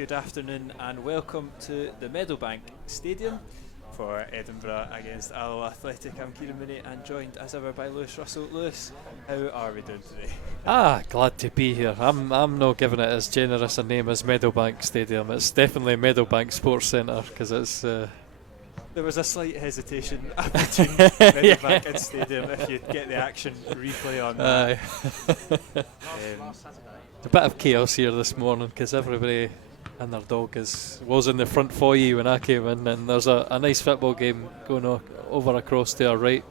good afternoon and welcome to the Meadowbank Stadium for Edinburgh against Alloa Athletic. I'm Kieran Mooney and joined as ever by Lewis Russell. Lewis, how are we doing today? Glad to be here. I'm not giving it as generous a name as Meadowbank Stadium. It's definitely Meadowbank Sports Centre because it's... There was a slight hesitation between Meadowbank and Stadium if you get the action replay on that. A bit of chaos here this morning because everybody and their dog was in the front foyer when I came in, and there's a nice football game going on over across to our right.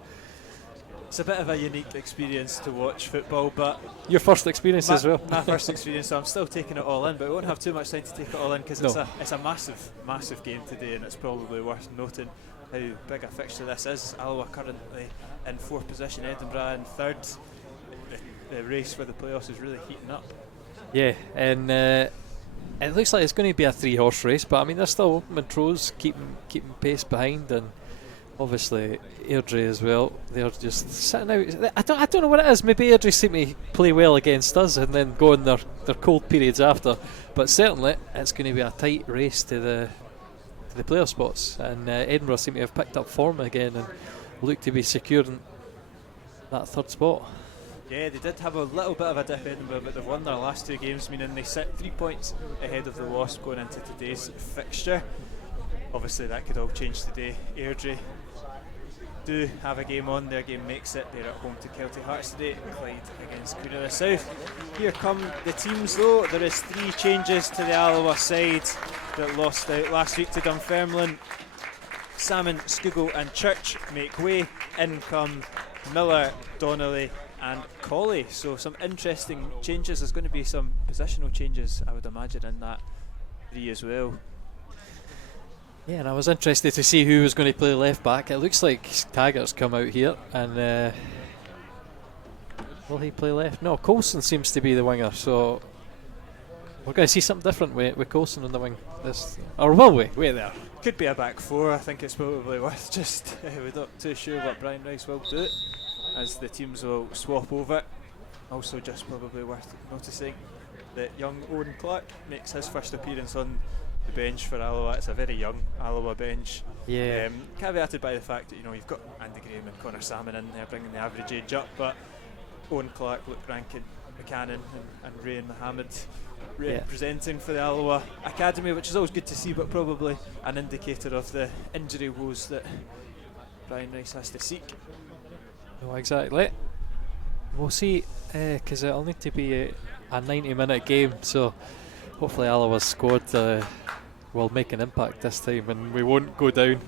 It's a bit of a unique experience to watch football, but your first experience as well. My first experience, so I'm still taking it all in, but we won't have too much time to take it all in because it's a massive game today, and it's probably worth noting how big a fixture this is. Alloa currently in fourth position, Edinburgh in third. The race for the playoffs is really heating up. Yeah, and it looks like it's going to be a 3-horse race, but I mean there's still Montrose keeping pace behind, and obviously Airdrie as well. They're just sitting out. I don't know what it is. Maybe Airdrie seem to play well against us and then go in their cold periods after. But certainly it's going to be a tight race to the playoff spots. And Edinburgh seem to have picked up form again and look to be securing that third spot. Yeah, they did have a little bit of a dip, Edinburgh, but they've won their last two games, meaning they sit 3 points ahead of the Wasp going into today's fixture. Obviously that could all change today. Airdrie do have a game on. Their game makes it. They're at home to Celtic Hearts today. Clyde against Queen of the South. Here come the teams though. There is 3 changes to the Alloa side that lost out last week to Dunfermline. Salmon, Skugel and Church make way. In come Miller, Donnelly and Colley. So some interesting changes. There's going to be some positional changes, I would imagine, in that 3 as well. Yeah, and I was interested to see who was going to play left back. It looks like Taggart's come out here, and will he play left? No, Coulson seems to be the winger, so we're going to see something different with Coulson on the wing. Or will we? Wait there. Could be a back 4. I think it's probably worth just... we're not too sure what Brian Rice will do, as the teams will swap over. Also just probably worth noticing that young Owen Clark makes his first appearance on the bench for Alloa. It's a very young Alloa bench. Yeah. Caveated by the fact that you've got Andy Graham and Connor Salmon in there bringing the average age up, but Owen Clark, Luke Rankin, McCannon and Ryan Mohammed representing for the Alloa Academy, which is always good to see, but probably an indicator of the injury woes that Brian Rice has to seek. No, exactly. We'll see, because it'll need to be a 90-minute game, so hopefully Alloa's squad will make an impact this time and we won't go down.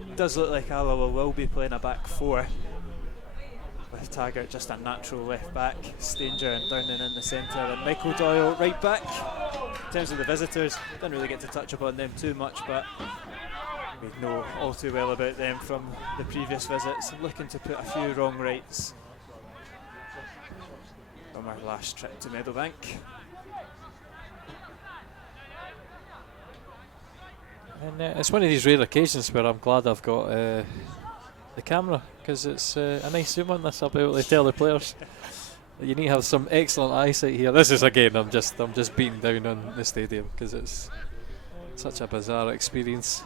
It does look like Alloa will be playing a back 4 with Taggart just a natural left back, Stanger and Downing in the centre, and Michael Doyle right back. In terms of the visitors, didn't really get to touch upon them too much, but we know all too well about them from the previous visits, looking to put a few wrong rights from our last trip to Meadowbank. And it's one of these rare occasions where I'm glad I've got the camera, because it's a nice zoom on this. I'll be able to tell the players. You need to have some excellent eyesight here. This is again, I'm just beating down on the stadium because it's such a bizarre experience.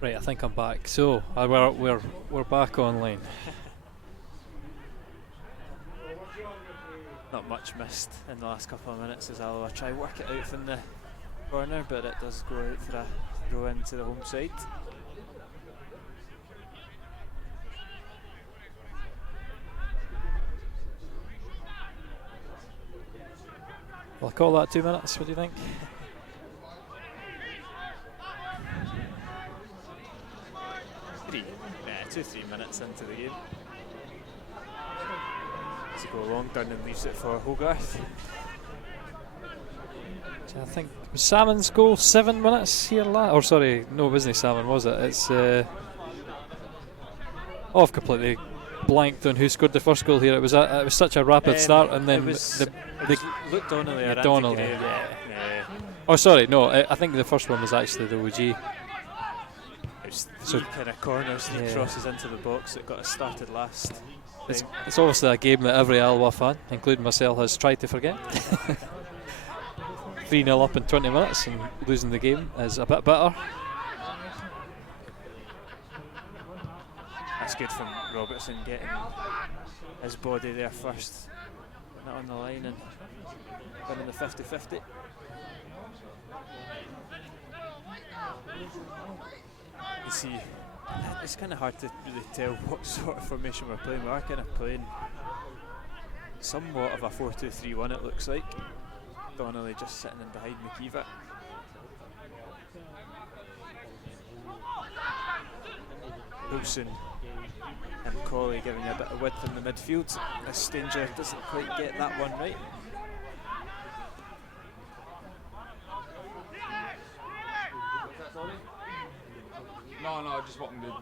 Right, I think I'm back. So we're back online. Not much missed in the last couple of minutes as Alloa try work it out from the corner, but it does go out for a throw into the home side. I'll call that 2 minutes. What do you think? Two, 3 minutes into the game. To go along, Dunn leaves it for Hogarth. I think was Salmon's goal 7 minutes here or sorry, no, it wasn't Salmon, was it? It's I've completely blanked on who scored the first goal here. It was such a rapid start, and then it was Luke Donnelly. Yeah, Donnelly. Yeah. Oh, sorry, no. I think the first one was actually the OG. So kind of corners and crosses into the box that got us started last. It's obviously a game that every Alloa fan, including myself, has tried to forget. 3-0 up in 20 minutes and losing the game is a bit bitter. That's good from Robertson, getting his body there first, putting it on the line and winning the 50-50. You see, it's kind of hard to really tell what sort of formation we're playing. We are kind of playing somewhat of a 4-2-3-1, it looks like. Donnelly just sitting in behind McKeever. Wilson and Colley giving a bit of width in the midfield. This Danger doesn't quite get that one right. No, just what I'm doing.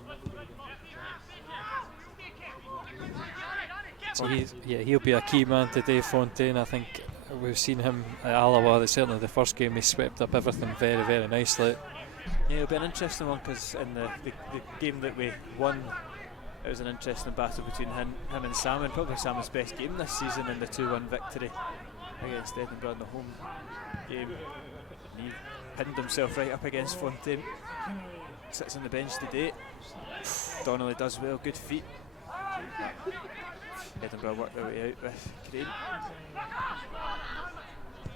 So he'll be a key man today, Fontaine. I think we've seen him at Alloa. Certainly the first game he swept up everything very, very nicely. Yeah, it'll be an interesting one because in the game that we won, it was an interesting battle between him and Salmon. Probably Salmon's best game this season in the 2-1 victory against Edinburgh in the home game. And he pinned himself right up against Fontaine. Sits on the bench today. Donnelly does well, good feet. Edinburgh work their way out with Crane.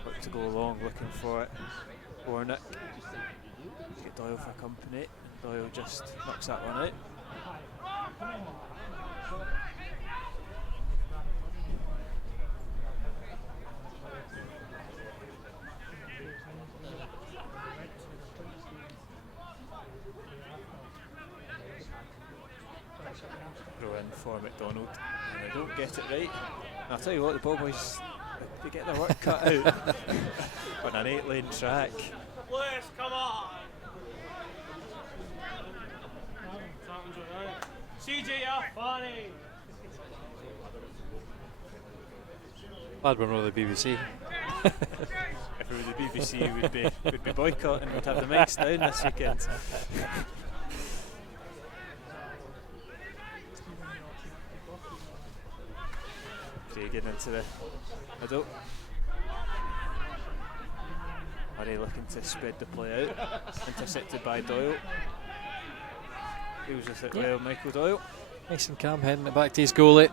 Look to go along, looking for it. Warnock. Get Doyle for company. Doyle just knocks that one out. Throw in for McDonald, and they don't get it right. And I'll tell you what, the ball boys, they get their work cut out on an 8-lane track. Please, come on! CJ, you're funny! Glad we're not the BBC. If we were the BBC, we'd be boycotting. We'd have the mics down this weekend. Getting into the middle. Murray looking to spread the play out. Intercepted by Doyle. Deals with it well, Michael Doyle. Nice and calm, heading it back to his goalie.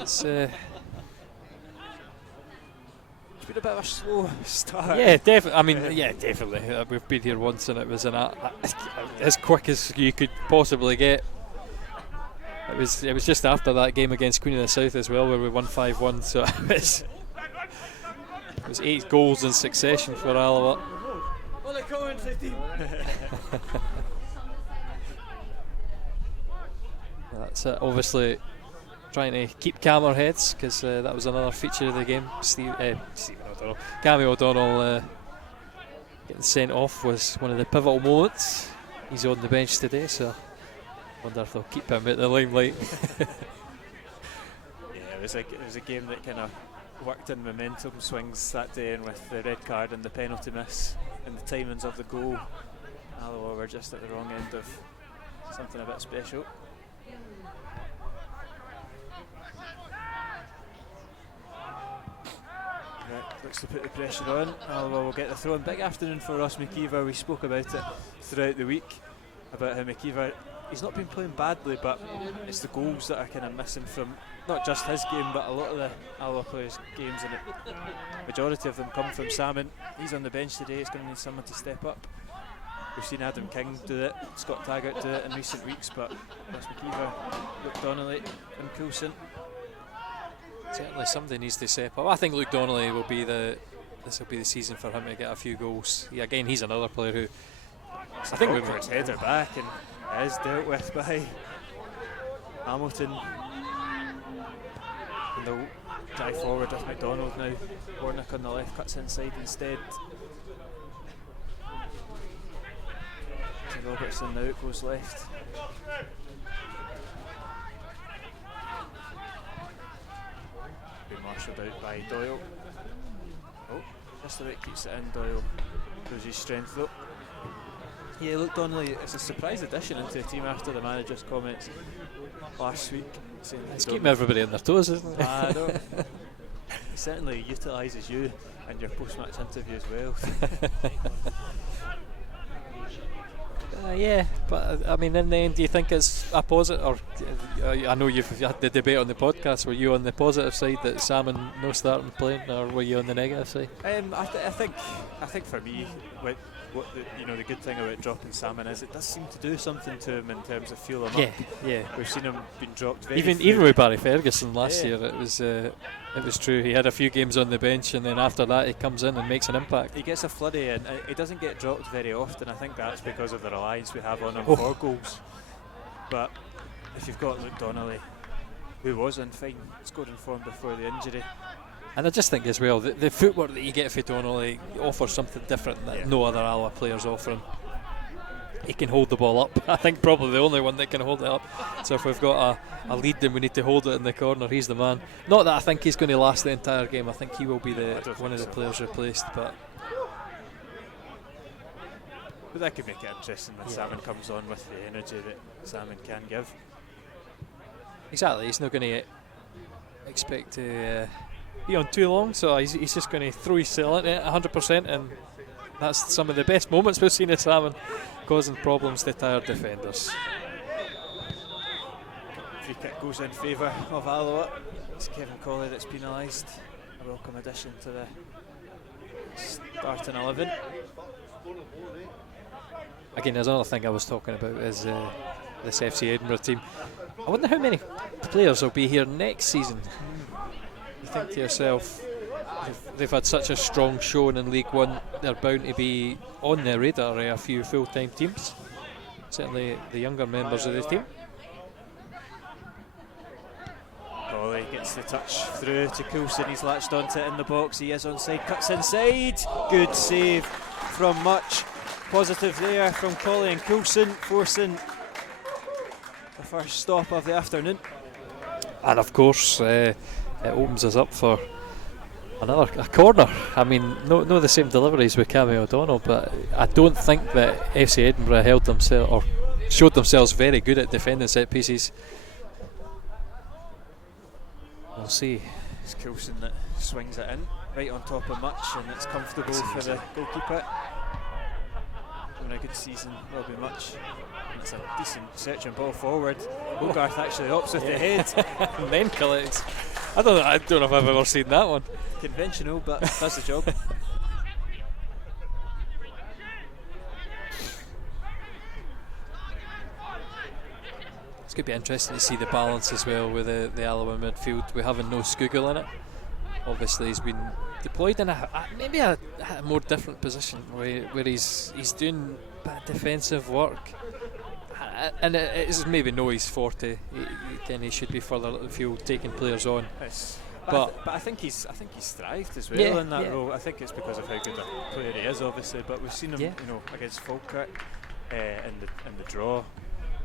It's been a bit of a slow start. Yeah, definitely. I mean, yeah, definitely. We've been here once, and it was as quick as you could possibly get. It was just after that game against Queen of the South as well, where we won 5-1. So it was 8 goals in succession for Alloa. Well, they're coming going 15. That's it. Obviously, trying to keep calmer heads, because that was another feature of the game. Cammy O'Donnell getting sent off was one of the pivotal moments. He's on the bench today, so I wonder if they'll keep him at the limelight. Yeah, it was a game that kind of worked in momentum swings that day, and with the red card and the penalty miss and the timings of the goal, Alloa were just at the wrong end of something a bit special. Right, looks to put the pressure on. Alloa will get the throw in. Big afternoon for Ross McKeever. We spoke about it throughout the week, about how McKeever, he's not been playing badly, but it's the goals that are kind of missing from not just his game, but a lot of the Alloa players' games, and the majority of them come from Salmon. He's on the bench today. It's going to need someone to step up. We've seen Adam King do it, Scott Taggart do it in recent weeks, but Ross McKeever, Luke Donnelly and Coulson. Certainly somebody needs to step up. I think Luke Donnelly will be this will be the season for him to get a few goals. Again, he's another player who I think we've got his header back and is dealt with by Hamilton. And they'll drive forward with McDonald now. Warnock on the left cuts inside instead. To Robertson now, it goes left. Been marshalled out by Doyle. Oh, just the way it keeps it in. Doyle shows his strength though. Yeah, Luke Donnelly is a surprise addition into the team after the manager's comments last week. It's keeping everybody on their toes, isn't it? I know. He certainly utilises you in your post-match interview as well. Yeah, but I mean, in the end, do you think it's a positive? Or I know you've had the debate on the podcast. Were you on the positive side that Salmon no starting playing, or were you on the negative side? I think for me, what the good thing about dropping Salmon is it does seem to do something to him in terms of fuel him up. Yeah. We've seen him being dropped very even with Barry Ferguson last year, it was true. He had a few games on the bench, and then after that he comes in and makes an impact. He gets a flurry, and he doesn't get dropped very often. I think that's because of the reliance we have on him for goals. But if you've got Luke Donnelly, who was in fine scoring form before the injury. And I just think as well, the footwork that you get for Donnelly offers something different that no other Alloa players offer him. He can hold the ball up. I think probably the only one that can hold it up. So if we've got a lead and we need to hold it in the corner, he's the man. Not that I think he's going to last the entire game. I think he will be one of the players replaced. But that could make it interesting when Salmon comes on with the energy that Salmon can give. Exactly. He's not going to expect to be on too long, so he's just going to throw his cell into it 100%, and that's some of the best moments we've seen of Salmon, causing problems to tired defenders. Free kick goes in favour of Alloa. It's Kevin Colley that's penalised. A welcome addition to the starting 11. Again, there's another thing I was talking about is this FC Edinburgh team. I wonder how many players will be here next season. You think to yourself, they've had such a strong showing in League One, they're bound to be on their radar a few full-time teams. Certainly the younger members of the team. Colley gets the touch through to Coulson. He's latched onto it in the box. He is onside, cuts inside. Good save from Much. Positive there from Colley and Coulson, forcing the first stop of the afternoon. And of course, it opens us up for a corner. I mean, no the same deliveries with Cammy O'Donnell, but I don't think that FC Edinburgh showed themselves very good at defending set pieces. We'll see. It's Coulson that swings it in right on top of Much, and it's comfortable for the goalkeeper. Having a good season will be Much. And it's a decent searching ball forward. Hogarth actually opts with the head and then collects. I don't know if I've ever seen that one. Conventional, but does the job. It's going to be interesting to see the balance as well with the Alloa midfield. We have no Skugel in it. Obviously he's been deployed in maybe a more different position where he's doing a bit of defensive work. And it is maybe no his forte. He should be further up the field, taking players on. But I think he's thrived as well in that role. I think it's because of how good a player he is, obviously. But we've seen him, against Falkirk in the draw.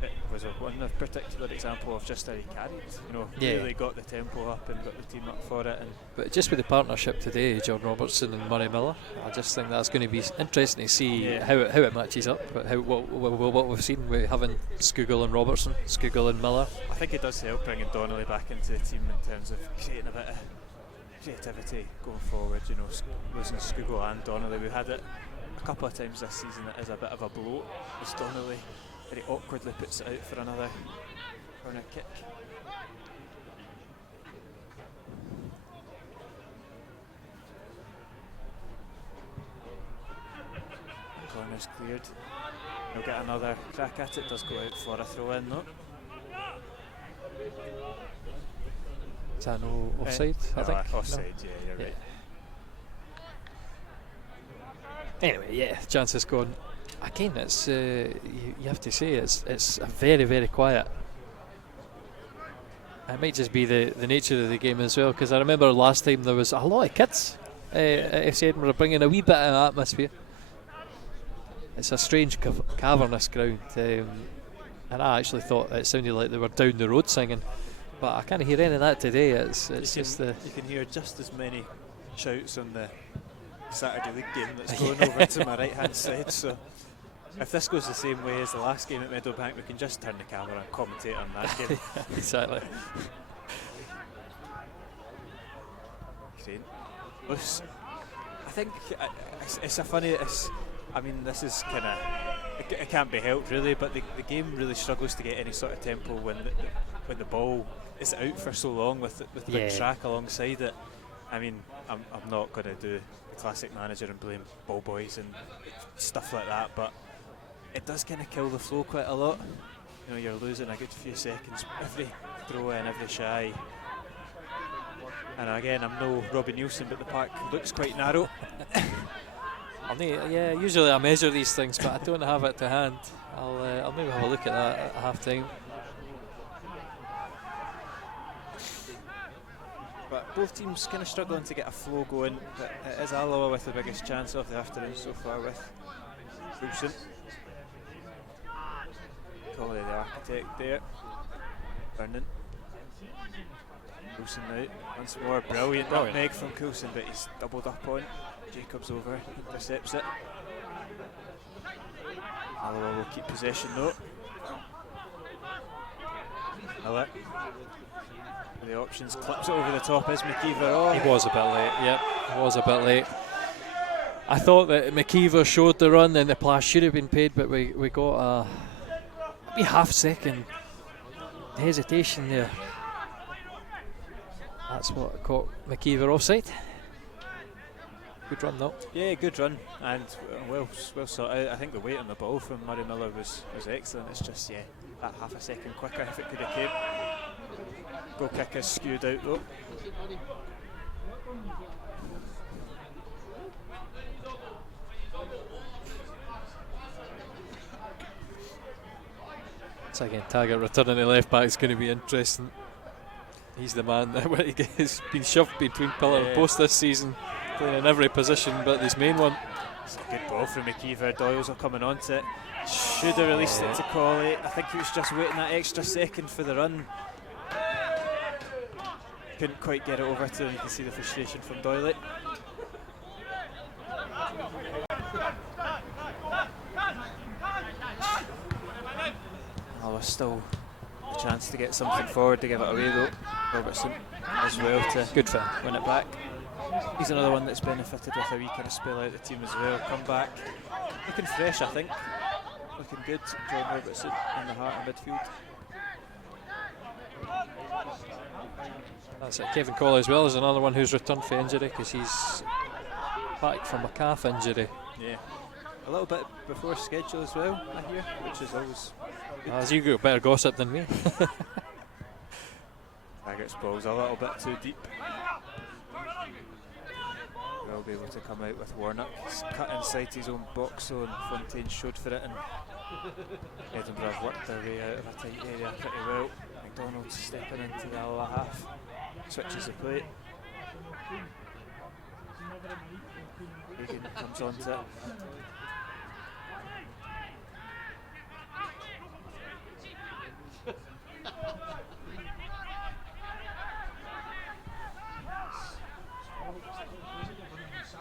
It was one particular example of just how he carried. Really got the tempo up and got the team up for it. But just with the partnership today, Jordan Robertson and Murray Miller, I just think that's going to be interesting to see how it matches up. But what we've seen with having Scougall and Robertson, Scougall and Miller. I think it does help bringing Donnelly back into the team in terms of creating a bit of creativity going forward. Losing Scougall and Donnelly, we had it a couple of times this season. It is a bit of a blow. As Donnelly very awkwardly puts it out for another corner kick. Corner's cleared. He'll get another crack at it. Does go out for a throw in though. Is that no offside? I think offside. No. Yeah, you're right. Anyway, chance has gone. Again, it's you have to say it's a very, very quiet. It might just be the nature of the game as well, because I remember last time there was a lot of kids at FC Edinburgh bringing a wee bit of atmosphere. It's a strange cavernous ground, and I actually thought it sounded like they were down the road singing, but I can't hear any of that today. You can hear just as many shouts on the Saturday League game that's going over to my right hand side, so if this goes the same way as the last game at Meadowbank, we can just turn the camera and commentate on that game. Exactly. Crane. Loose. I think it's a funny. This is kind of. It can't be helped really, but the game really struggles to get any sort of tempo when the ball is out for so long with the big track alongside it. I'm not going to do the classic manager and blame ball boys and stuff like that, but it does kind of kill the flow quite a lot. You're losing a good few seconds every throw in, every shy. And again, I'm no Robbie Nielsen, but the park looks quite narrow. Usually I measure these things, but I don't have it to hand. I'll maybe have a look at that at half time. But both teams kind of struggling to get a flow going. But it is Alloa with the biggest chance of the afternoon so far with Wilson. Probably the architect there. Vernon. Coulson now. Once more, brilliant nutmeg from Coulson, but he's doubled up on. Jacobs over, intercepts it. Alloa will keep possession though. Miller. The options, clips it over the top, is McKeever. He was a bit late, he was a bit late. I thought that McKeever showed the run and the pass should have been paid, but we got a wee half second hesitation there. That's what caught McKeever offside. Good run though. Yeah, good run, and well sorted out. I think the weight on the ball from Murray Miller was excellent. It's just that half a second quicker if it could have came. Goal kick is skewed out though. So again, Taggart returning to left back is going to be interesting. He's the man that he's been shoved between pillar and post this season, playing in every position but his main one. It's a good ball from McKeever. Doyle's are coming onto it. Should have released it to Colley. I think he was just waiting that extra second for the run. Couldn't quite get it over to him. You can see the frustration from Doyle. Oh, still a chance to get something forward to give it away though. Robertson as well to good for him. Win it back. He's another one that's benefited with a wee kind of spell out the team as well. Come back, looking fresh I think. Looking good, John Robertson in the heart of midfield. That's it. Kevin Colley as well is another one who's returned for injury because he's back from a calf injury. Yeah, a little bit before schedule as well, I hear, which is always good. As you got better gossip than me. Taggart's ball's a little bit too deep. will be able to come out with Warnock. He's cut inside his own box zone. Fontaine showed for it, and Edinburgh have worked their way out of a tight area pretty well. McDonald stepping into the Alloa half, switches the plate. Regan comes onto it.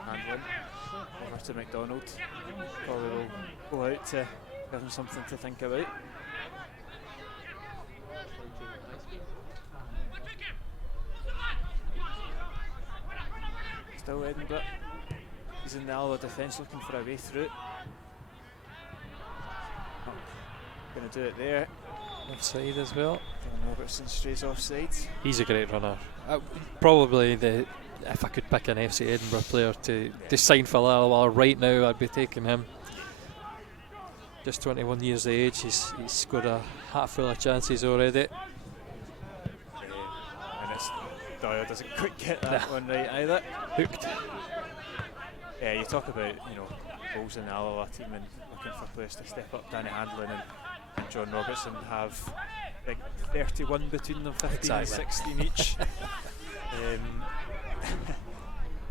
Handling over to McDonald. Probably will go out to give him something to think about. Still Edinburgh. He's in the Alloa defence looking for a way through. Going to do it there. Offside as well. Don Robertson strays offside. He's a great runner. Probably if I could pick an FC Edinburgh player to sign for Alloa right now, I'd be taking him. Just 21 years of age, he's scored a hat full of chances already. And Doyle doesn't quite get that one right either. Hooked. Yeah, you talk about, goals in the Alloa team and looking for players to step up. Danny Handlin and John Robertson have like 31 between them, 15 and 16 each.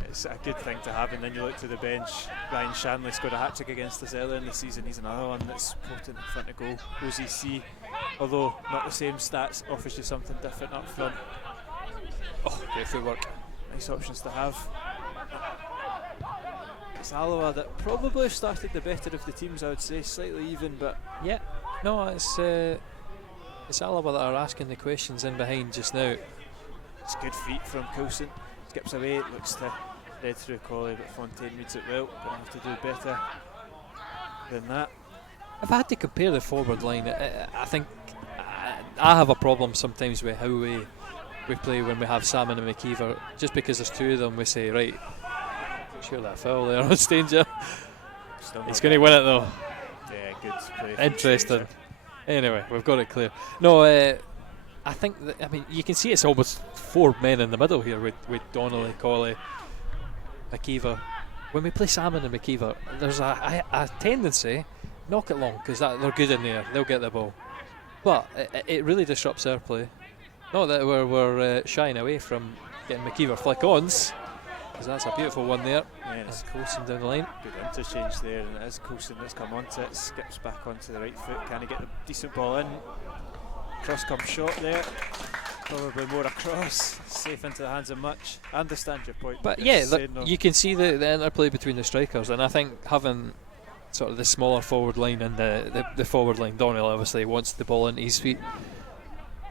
It's a good thing to have, and then you look to the bench. Ryan Shanley scored a hat-trick against us earlier in the season. He's another one that's potent in front of goal. OZC, although not the same stats, offers you something different up front. Oh, great footwork. Nice options to have. It's Alloa that probably started the better of the teams, I would say. Slightly even, but yeah, no, it's Alloa that are asking the questions in behind just now. It's good feet from Coulson. Skips away, it looks to head through Colley, but Fontaine reads it well. Gonna have to do better than that. If I had to compare the forward line, I think I have a problem sometimes with how we play when we have Salmon and McKeever. Just because there's two of them, we say, right, sure that foul there on Stanger. He's going to win it though. Yeah, good play. Interesting. Anyway, we've got it clear. No, I think that, you can see it's almost four men in the middle here with Donnelly, Colley, McKeever. When we play Salmon and McKeever, there's a tendency, knock it long, because they're good in there, they'll get the ball. But it really disrupts our play. Not that we're shying away from getting McKeever flick-ons, because that's a beautiful one there. Yeah, it's Coulson down the line. Good interchange there, and it is Coulson that's come onto it, skips back onto the right foot. Can he get a decent ball in? Cross come shot there. Probably more across. Safe into the hands of Much. I understand your point. But yeah, you can see the interplay between the strikers, and I think having sort of the smaller forward line and the forward line, Donnelly obviously wants the ball into his feet.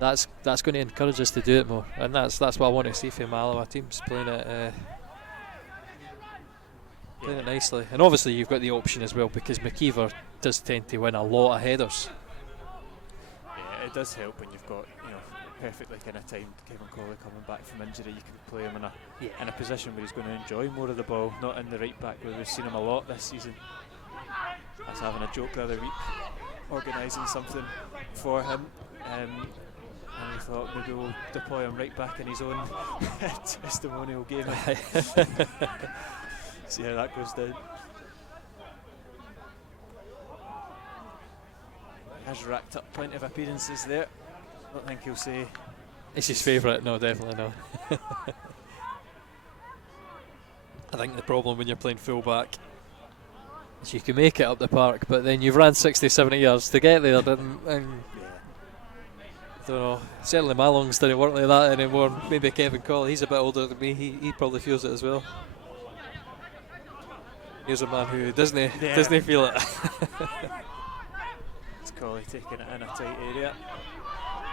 That's going to encourage us to do it more, and that's what I want to see from Alloa teams playing it nicely. And obviously you've got the option as well, because McKeever does tend to win a lot of headers. Yeah, it does help when you've got perfectly kind of timed Kevin Colley coming back from injury. You can play him in a position where he's going to enjoy more of the ball, not in the right back where we've seen him a lot this season. I was having a joke the other week, organising something for him, and we thought maybe we'll deploy him right back in his own testimonial game. See how that goes down. Has racked up plenty of appearances there. I don't think he'll say it's his favourite. No, definitely no. I think the problem when you're playing full back is you can make it up the park, but then you've ran 60, 70 yards to get there, and I don't know, certainly my lungs didn't work like that anymore. Maybe Kevin Colley, he's a bit older than me, he probably feels it as well. Here's a man who doesn't feel it. It's Colley taking it in a tight area.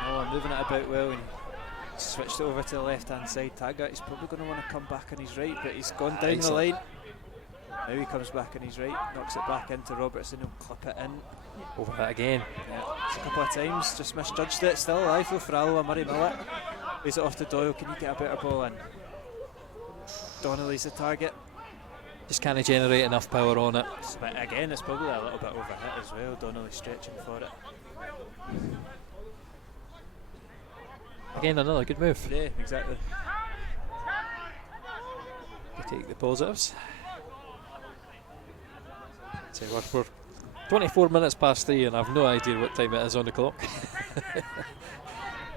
Oh, moving it about well, and switched it over to the left hand side. Taggart, he's probably going to want to come back on his right, but he's gone down the line. Now he comes back on his right, knocks it back into Robertson, he'll clip it in. Over it again. Yeah, a couple of times, just misjudged it. Still alive though for Alloa. Murray Millett plays it off to Doyle. Can he get a better ball in? Donnelly's the target. Just can't generate enough power on it. But again, it's probably a little bit overhit as well. Donnelly stretching for it. Again, another good move. Yeah, exactly. to take the positives. So we're 24 minutes past 3 and I've no idea what time it is on the clock.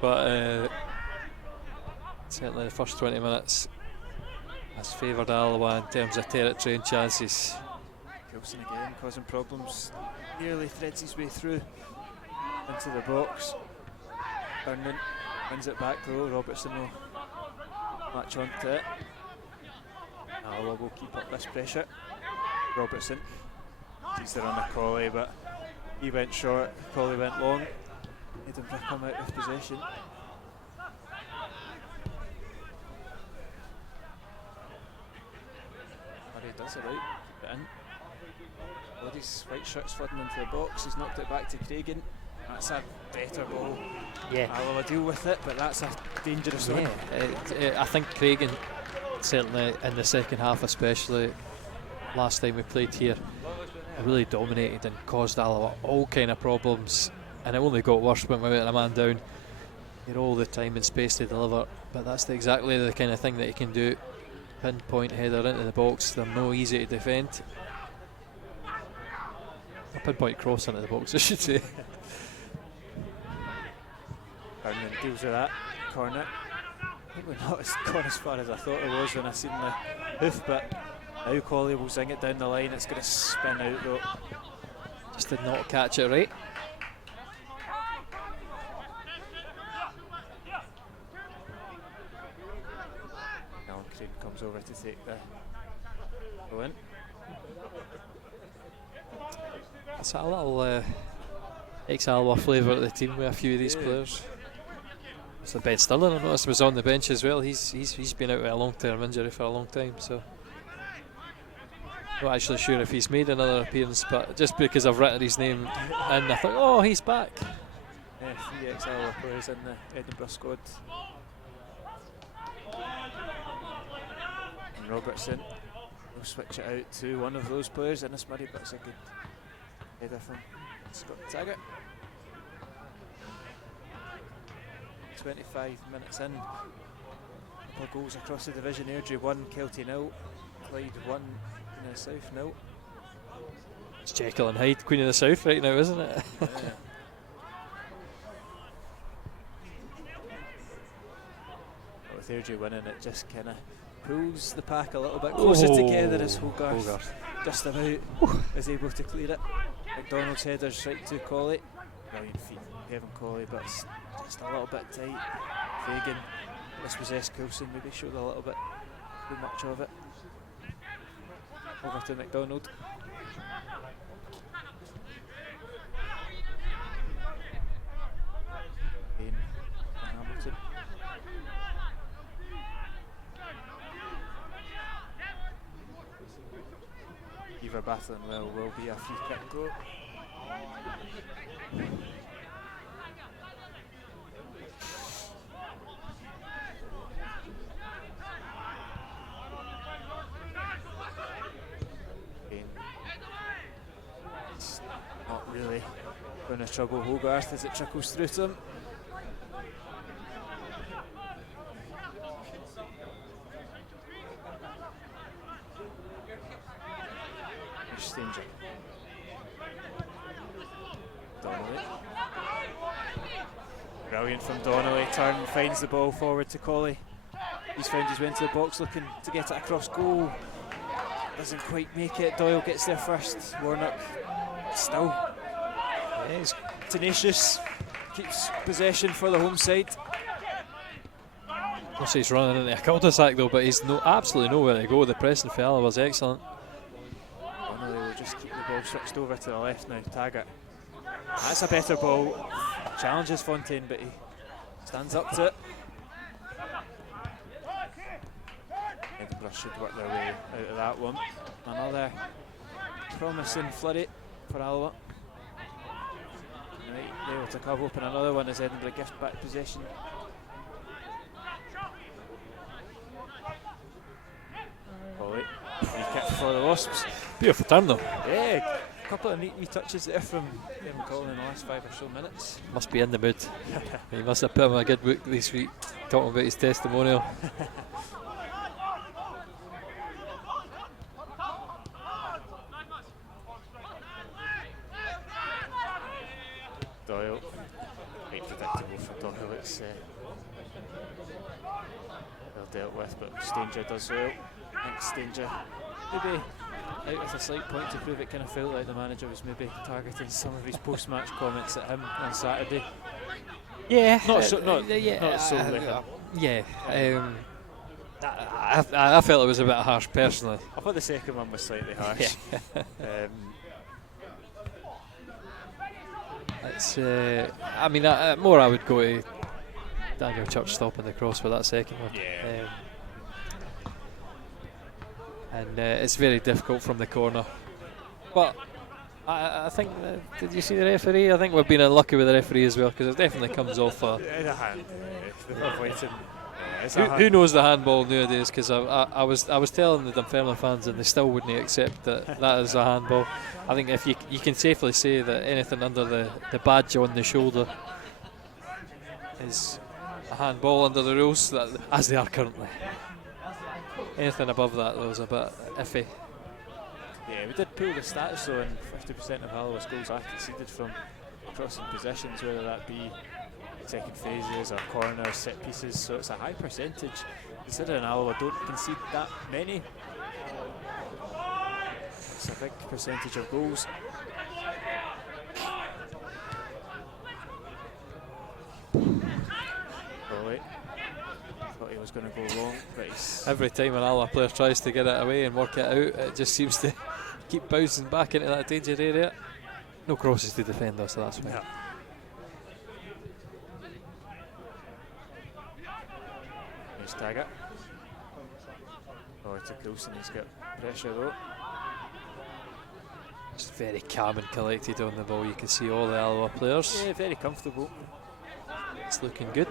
But certainly the first 20 minutes has favoured Alloa in terms of territory and chances. Coulson again causing problems. Nearly threads his way through into the box. Vernon wins it back though. Robertson will latch on to it. Alloa will keep up this pressure. Robertson sees the run of Colley, but he went short. Colley went long. Edinburgh come out with possession. Murray does it right, put it in. Blody's white shirt's flooding into the box. He's knocked it back to Cragen. That's a better ball. Yeah. Alloa deal with it, but that's a dangerous one. I think Cragen, certainly in the second half especially, last time we played here, really dominated and caused Alloa all kind of problems, and it only got worse when we went a man down. He had all the time and space to deliver, but that's exactly the kind of thing that he can do. Pinpoint header into the box, they're no easy to defend. A pinpoint cross into the box, I should say. Vernon deals with that corner. Probably not gone as far as I thought it was when I seen the hoof, but now Colley will zing it down the line. It's going to spin out though. Just did not catch it right. Alan Crane comes over to take the go in. It's a little ex-Alloa flavour of the team with a few of these players. So Ben Stirling, I noticed, was on the bench as well. He's been out with a long-term injury for a long time, so not actually sure if he's made another appearance, but just because I've written his name in, I thought, oh, he's back. Yeah, 3 ex-Alloa players in the Edinburgh squad. And Robertson will switch it out to one of those players, Innes Murray, but it's a good header from Scott Taggart. 25 minutes in. Couple of goals across the division. Airdrie 1, Kelty 0, Clyde 1, in the South 0. It's Jekyll and Hyde, Queen of the South right now, isn't it? Yeah. With Airdrie winning, it just kind of pulls the pack a little bit closer together as Hogarth just about is able to clear it. McDonald's headers right to Colley. Brilliant feet from Kevin Colley, but it's just a little bit tight. Fagan dispossessed Coulson, maybe showed a little bit too much of it. Over to McDonald. Kane and Hamilton. Beaver battling well, will be a free kick goal. It's not really going to trouble Hogarth as it trickles through to him. Danger. Donnelly. Brilliant from Donnelly. Turn, finds the ball forward to Colley. He's found his way into the box looking to get it across goal. Doesn't quite make it. Doyle gets there first. Warnock still he's tenacious. Keeps possession for the home side. Also he's running into a cul-de-sac though, but he's absolutely nowhere to go. The pressing for Alloa was excellent. Will just keep the ball switched over to the left now. Taggart. That's a better ball. Challenges Fontaine, but he stands up to it. Edinburgh should work their way out of that one. Another promising flurry for Alloa. Right, they able to cover open another one as Edinburgh gift back possession. Colley. Free kick for the Wasps. Beautiful turn though. Yeah, a couple of neat wee touches there from Kevin Colley in the last 5 or so minutes. Must be in the mood. He must have put him a good book this week, talking about his testimonial. Doyle. Quite predictable for Doyle. It's well dealt with, but Stanger does well. I think Stanger maybe out with a slight point to prove it. Kind of felt like the manager was maybe targeting some of his post-match comments at him on Saturday. Yeah, Not solely him. Yeah. I felt it was a bit harsh personally. I thought the second one was slightly harsh. It's. I mean, more I would go to Daniel Church stopping the cross for that second one. Yeah. And it's very difficult from the corner. But I think, did you see the referee? I think we've been unlucky with the referee as well, because it definitely comes off a... A hand. Who knows the handball nowadays? Because I was telling the Dunfermline fans and they still wouldn't accept that is a handball. I think if you can safely say that anything under the badge on the shoulder is a handball under the rules, that, as they are currently. Anything above that though is a bit iffy. Yeah, we did pull the stats though, and 50% of Alloa's goals are conceded from crossing positions, whether that be second phases or corners, set pieces, so it's a high percentage. Considering Alloa don't concede that many, it's a big percentage of goals. Thought he was going to go long, but he's... Every time an Alloa player tries to get it away and work it out, it just seems to keep bouncing back into that danger area. No crosses to defend us, so that's fine. Yeah. Here's Taggart. Oh, to Coulson, he's got pressure though. Just very calm and collected on the ball. You can see all the Alloa players. Yeah, very comfortable. It's looking good.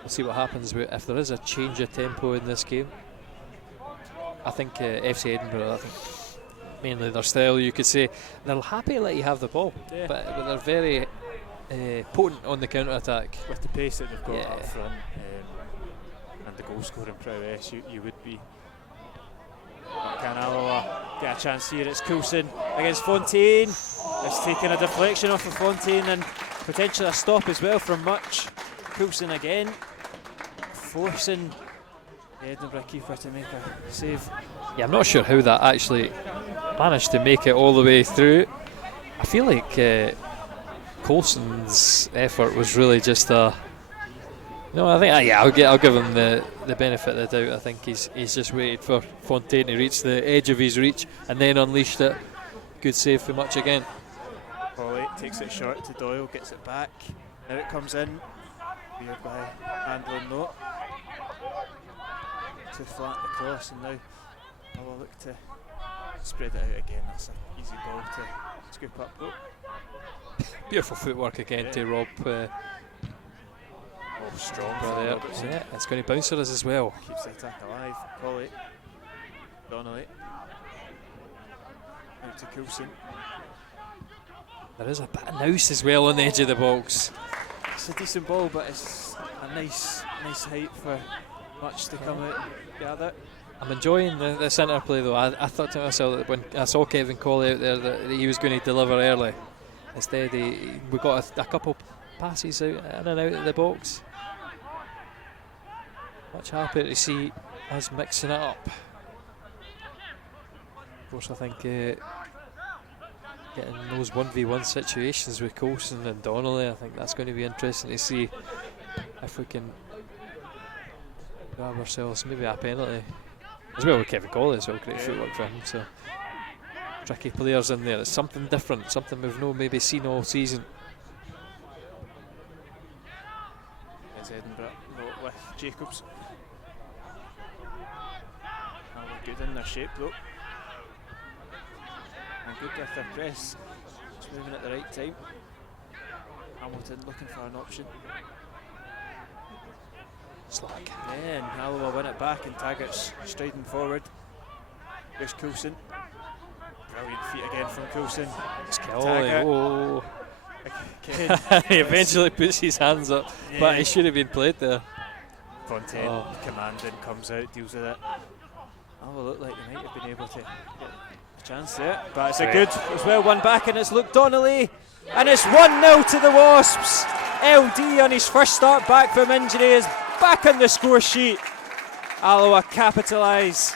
We'll see what happens if there is a change of tempo in this game. I think FC Edinburgh, I think mainly their style, you could say, they're happy to let you have the ball, yeah. but they're very potent on the counter-attack. With the pace that they've got up front and the goal scoring prowess, you would be. But can Alloa get a chance here? It's Coulson against Fontaine. It's taking a deflection off of Fontaine and potentially a stop as well from Much. Coulson again, forcing the Edinburgh keeper to make a save. Yeah, I'm not sure how that actually managed to make it all the way through. I feel like Coulson's effort was really just a... No, I think I'll give him the benefit of the doubt. I think he's just waited for Fontaine to reach the edge of his reach and then unleashed it. Good save for Much again. Polly takes it short to Doyle, gets it back. Now it comes in. Weird by handling though. To flat the cross, and now I'll look to spread it out again. That's an easy ball to scoop up though. Beautiful footwork again to Rob. Strong there. Yeah, it's going to bounce for us as well. Keeps the attack alive. Polly. Donnelly. Out to Coulson. There is a bit of nous as well on the edge of the box. It's a decent ball, but it's a nice height for Much to come out and gather. I'm enjoying the centre play though. I thought to myself that when I saw Kevin Colley out there that he was going to deliver early. Instead, we got a couple passes out in and out of the box. Much happier to see us mixing it up. Of course, I think getting those 1v1 situations with Coulson and Donnelly, I think that's going to be interesting to see if we can grab ourselves maybe a penalty. As well with Kevin Colley as well, great footwork for him. So tricky players in there. It's something different, something we've not maybe seen all season. It's Edinburgh with Jacobs. Good in their shape though. And good with their press. Just moving at the right time. Hamilton looking for an option. Slack. Yeah, and Alloa win it back, and Taggart's striding forward. There's Coulson. Brilliant feet again from Coulson. Oh. He eventually puts his hands up, but he should have been played there. Fontaine commanding, comes out, deals with it. Alloa look like they might have been able to get a chance there, but it's a good as well, one back, and it's Luke Donnelly. And it's 1-0 to the Wasps. LD on his first start back from injury is back on the score sheet. Alloa capitalise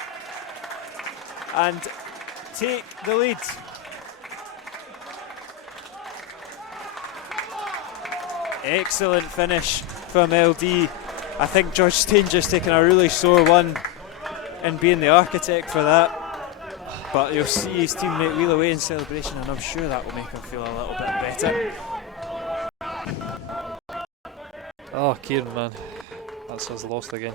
and take the lead. Excellent finish from LD. I think George Stanger's taken a really sore one in being the architect for that. But you'll see his teammate wheel away in celebration, and I'm sure that will make him feel a little bit better. Oh, Kieran, man. That's us lost again.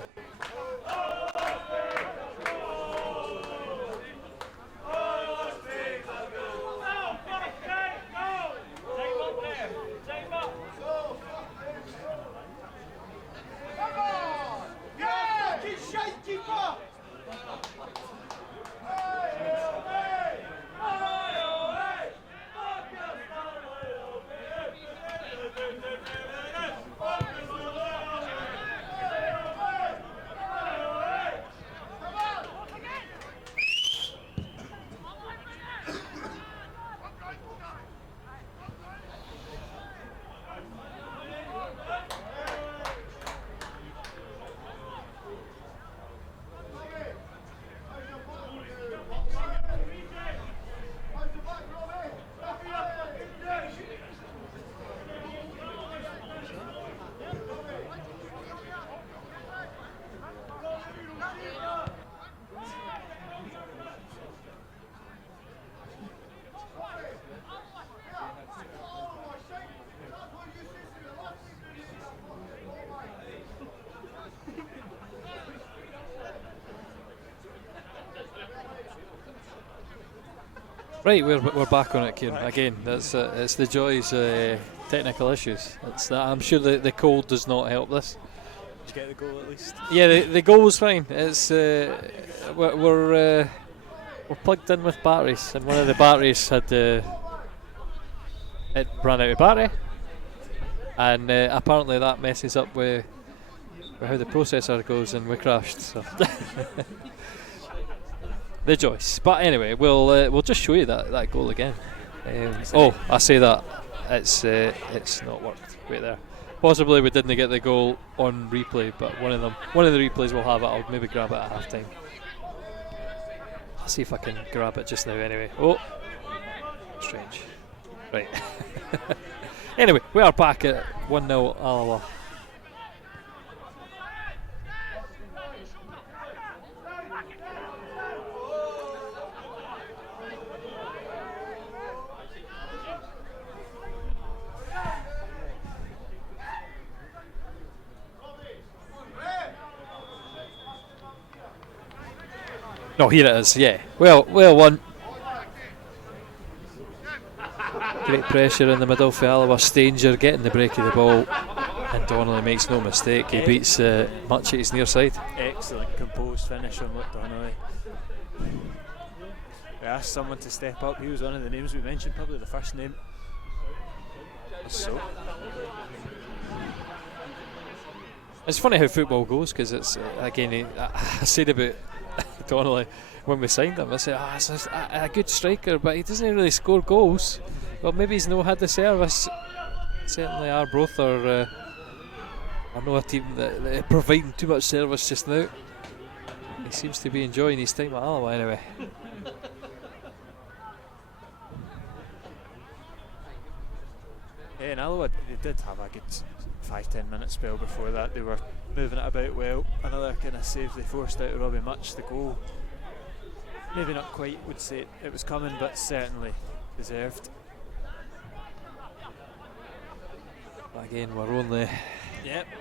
Right, we're back on it, Kieran. Again, that's it's the joys, technical issues. It's that I'm sure the cold does not help this. Did you get the goal at least? Yeah, the goal was fine. It's we're plugged in with batteries, and one of the batteries had it ran out of battery, and apparently that messes up with how the processor goes, and we crashed. So. The joys. But anyway, we'll just show you that goal again. I say that it's not worked. Wait there. Possibly we didn't get the goal on replay, but one of the replays will have it. I'll maybe grab it at half time. I'll see if I can grab it just now anyway. Oh, strange. Right. Anyway, we are back at 1-0 Alloa. No, here it is, yeah. Well won. Great pressure in the middle for Alloa. Stanger getting the break of the ball, and Donnelly makes no mistake. He beats much at his near side. Excellent composed finish from Donnelly. We asked someone to step up. He was one of the names we mentioned, probably the first name. So it's funny how football goes, because it's again I said about Donnelly when we signed him. I said, it's a good striker, but he doesn't really score goals. Well, maybe he's not had the service. Certainly Arbroath are not a team that are providing too much service just now. He seems to be enjoying his time at Alloa anyway. Yeah, in Alloa they did have a good 5-10 minute spell before that. They were moving it about well. Another kind of save they forced out of Robbie Much. The goal, maybe not quite would say it was coming, but certainly deserved. Again, we're only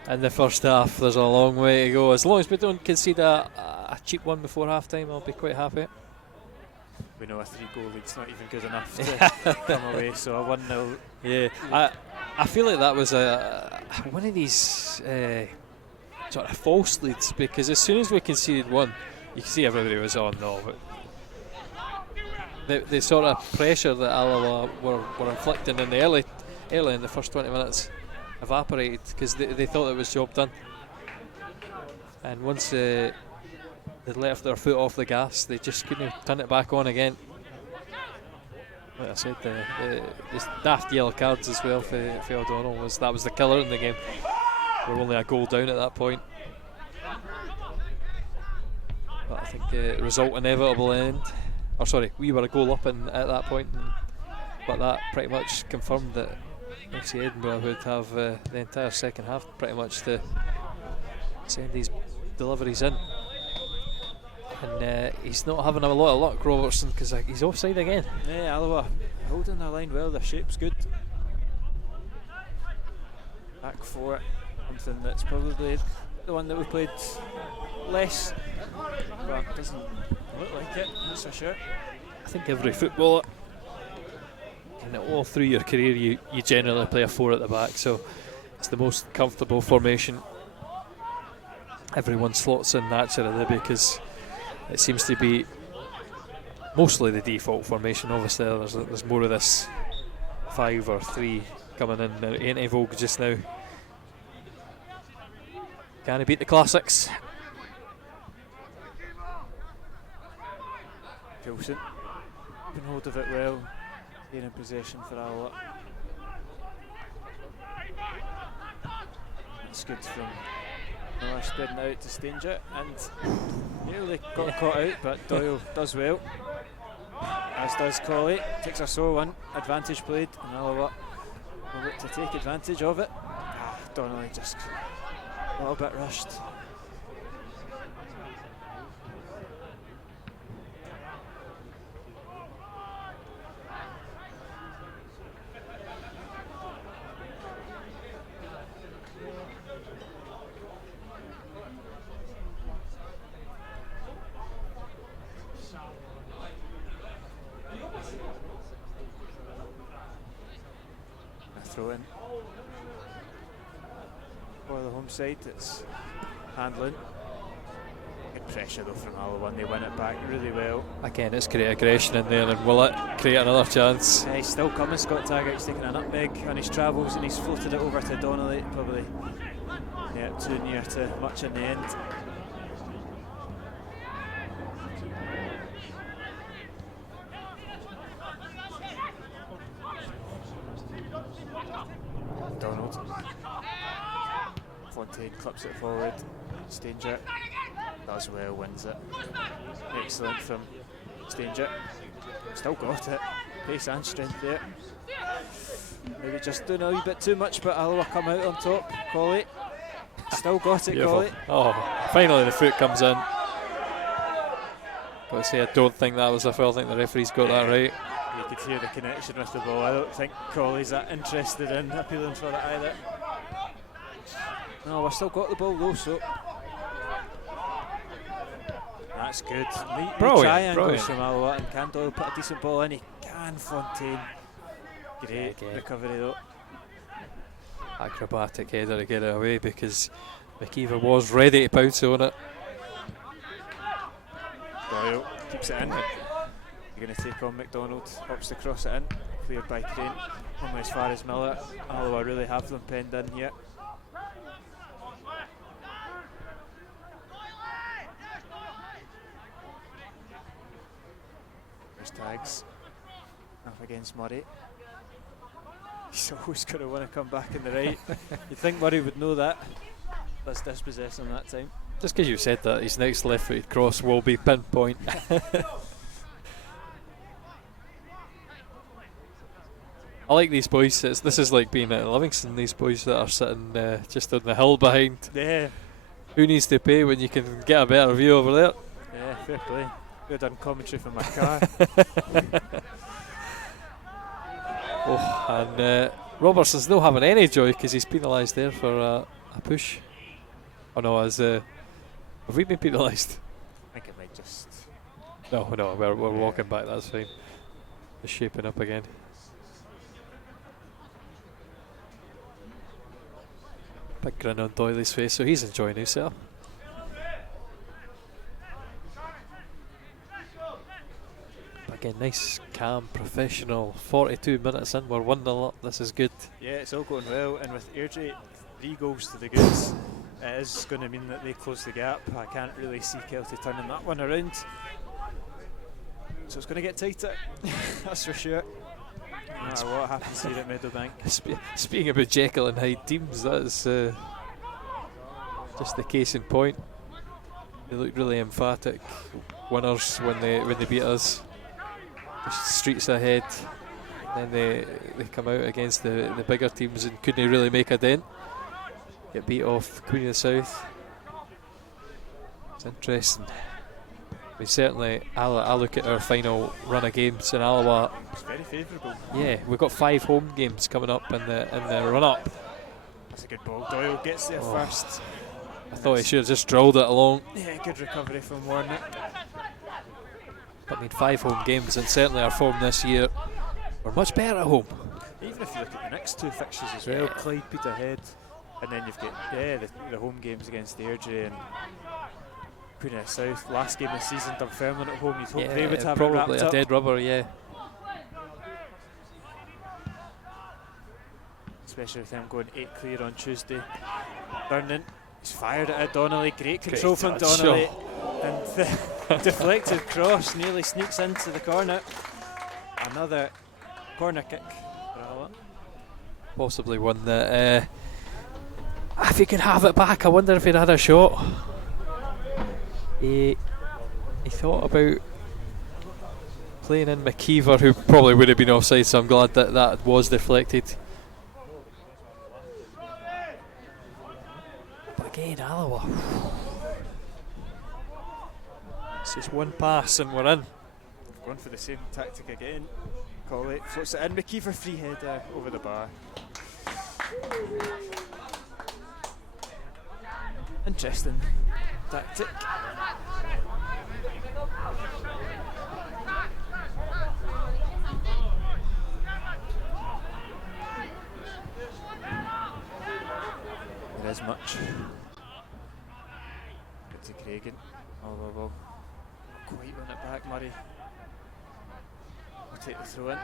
in the first half. There's a long way to go. As long as we don't concede a cheap one before half time, I'll be quite happy. We know a 3-goal lead's not even good enough to come away, so a 1-0. Yeah, I feel like that was one of these sort of false leads, because as soon as we conceded one, you can see everybody was on. No, but the sort of pressure that Alloa were inflicting in the early in the first 20 minutes evaporated, because they thought it was job done. And once they left their foot off the gas, they just couldn't turn it back on again. like I said, the daft yellow cards as well for O'Donnell was the killer in the game. We were only a goal down at that point. But I think the result inevitable end. Or sorry, we were a goal up at that point, but that pretty much confirmed that FC Edinburgh would have the entire second half pretty much to send these deliveries in. And he's not having a lot of luck, Robertson, because he's offside again. Yeah, Alloa holding their line well, their shape's good. Back four, something that's probably the one that we played less, but doesn't look like it, that's for sure. I think every footballer, and all through your career, you generally play a four at the back, so it's the most comfortable formation. Everyone slots in naturally because it seems to be mostly the default formation. Obviously, there's more of this 5 or 3 coming in. There ain't any vogue just now. Can he beat the classics? Gilson can hold of it well, being in possession for Alloa. It's good from Miller spreading out to Stanger, and nearly got caught out, but Doyle does well, as does Colley. Takes a sore one, advantage played, and Alloa will look to take advantage of it. Donnelly just a little bit rushed. Throw in for the home side. It's handling. Good pressure though from Alloa. They win it back really well. Again, it's great aggression in there, and will it create another chance? He's still coming. Scott Taggart's taking a nutmeg on his travels, and he's floated it over to Donnelly. Probably too near to much in the end. Donald. Fontaine clips it forward. Stanger does well, wins it. Excellent from Stanger. Still got it. Pace and strength there. Maybe just doing a wee bit too much, but Alloa come out on top. Colley. Still got it, Colley. Oh, finally the foot comes in. Got to say, I don't think that was a foul. I think the referee's got that right. You could hear the connection with the ball. I don't think Colley's that interested in appealing for it either. No, we've still got the ball though, so that's good. Neat triangles from Alloa, and can Doyle put a decent ball in? He can. Fontaine. Great recovery though. Acrobatic header to get it away because McKeever was ready to pounce on it. Doyle keeps it in. You're going to take on McDonald, opts to cross it in, cleared by Crane, only as far as Miller. Alloa really have them penned in here. There's Tags, up against Murray. He's always going to want to come back in the right. You'd think Murray would know that. Let's dispossess him that time. Just because you said that, his next left-footed cross will be pinpoint. I like these boys. This is like being at Livingston. These boys that are sitting just on the hill behind. Yeah. Who needs to pay when you can get a better view over there? Yeah, fair play. Could have done commentary from my car. And Robertson's not having any joy because he's penalised there for a push. Oh no, have we been penalised? I think it might just. No, we're walking back. That's fine. Just shaping up again. Big grin on Doyley's face, so he's enjoying himself. Again, nice, calm, professional. 42 minutes in, we're 1-0 up. This is good. Yeah, it's all going well, and with Airdrie 3 goals to the goods, it is going to mean that they close the gap. I can't really see Kelty turning that one around, so it's going to get tighter. That's for sure. No matter what happens here at Meadowbank. Speaking about Jekyll and Hyde teams, that's just the case in point. They look really emphatic winners when they beat us. Just streets ahead. And then they come out against the bigger teams and couldn't really make a dent. Get beat off Queen of the South. It's interesting. I mean, certainly, I look at our final run of games in Alloa. It's very favourable. Yeah, we've got 5 home games coming up in the run-up. That's a good ball. Doyle gets there first. I thought he should have just drilled it along. Yeah, good recovery from Warnock. But I mean, 5 home games, and certainly our form this year, we're much better at home. Even if you look at the next 2 fixtures as well, Clyde, Peterhead, and then you've got the home games against Airdrie and Queen of the South. Last game of the season, Dunfermline at home. You'd hope they would have probably it wrapped a up. dead rubber, yeah. Especially with them going 8 clear on Tuesday. Burning. He's fired it at Donnelly. Great control from touch. Donnelly. And the deflected cross nearly sneaks into the corner. Another corner kick for Alloa. Possibly one that, if he could have it back, I wonder if he'd had a shot. He thought about playing in McKeever, who probably would have been offside, so I'm glad that was deflected. But again, Alloa. It's just one pass and we're in. Going for the same tactic again. Colley floats it in. McKeever free header over the bar. Interesting tactic. There is much. Good to Cragen. Well. Quite win it back, Murray. We'll take the throw in.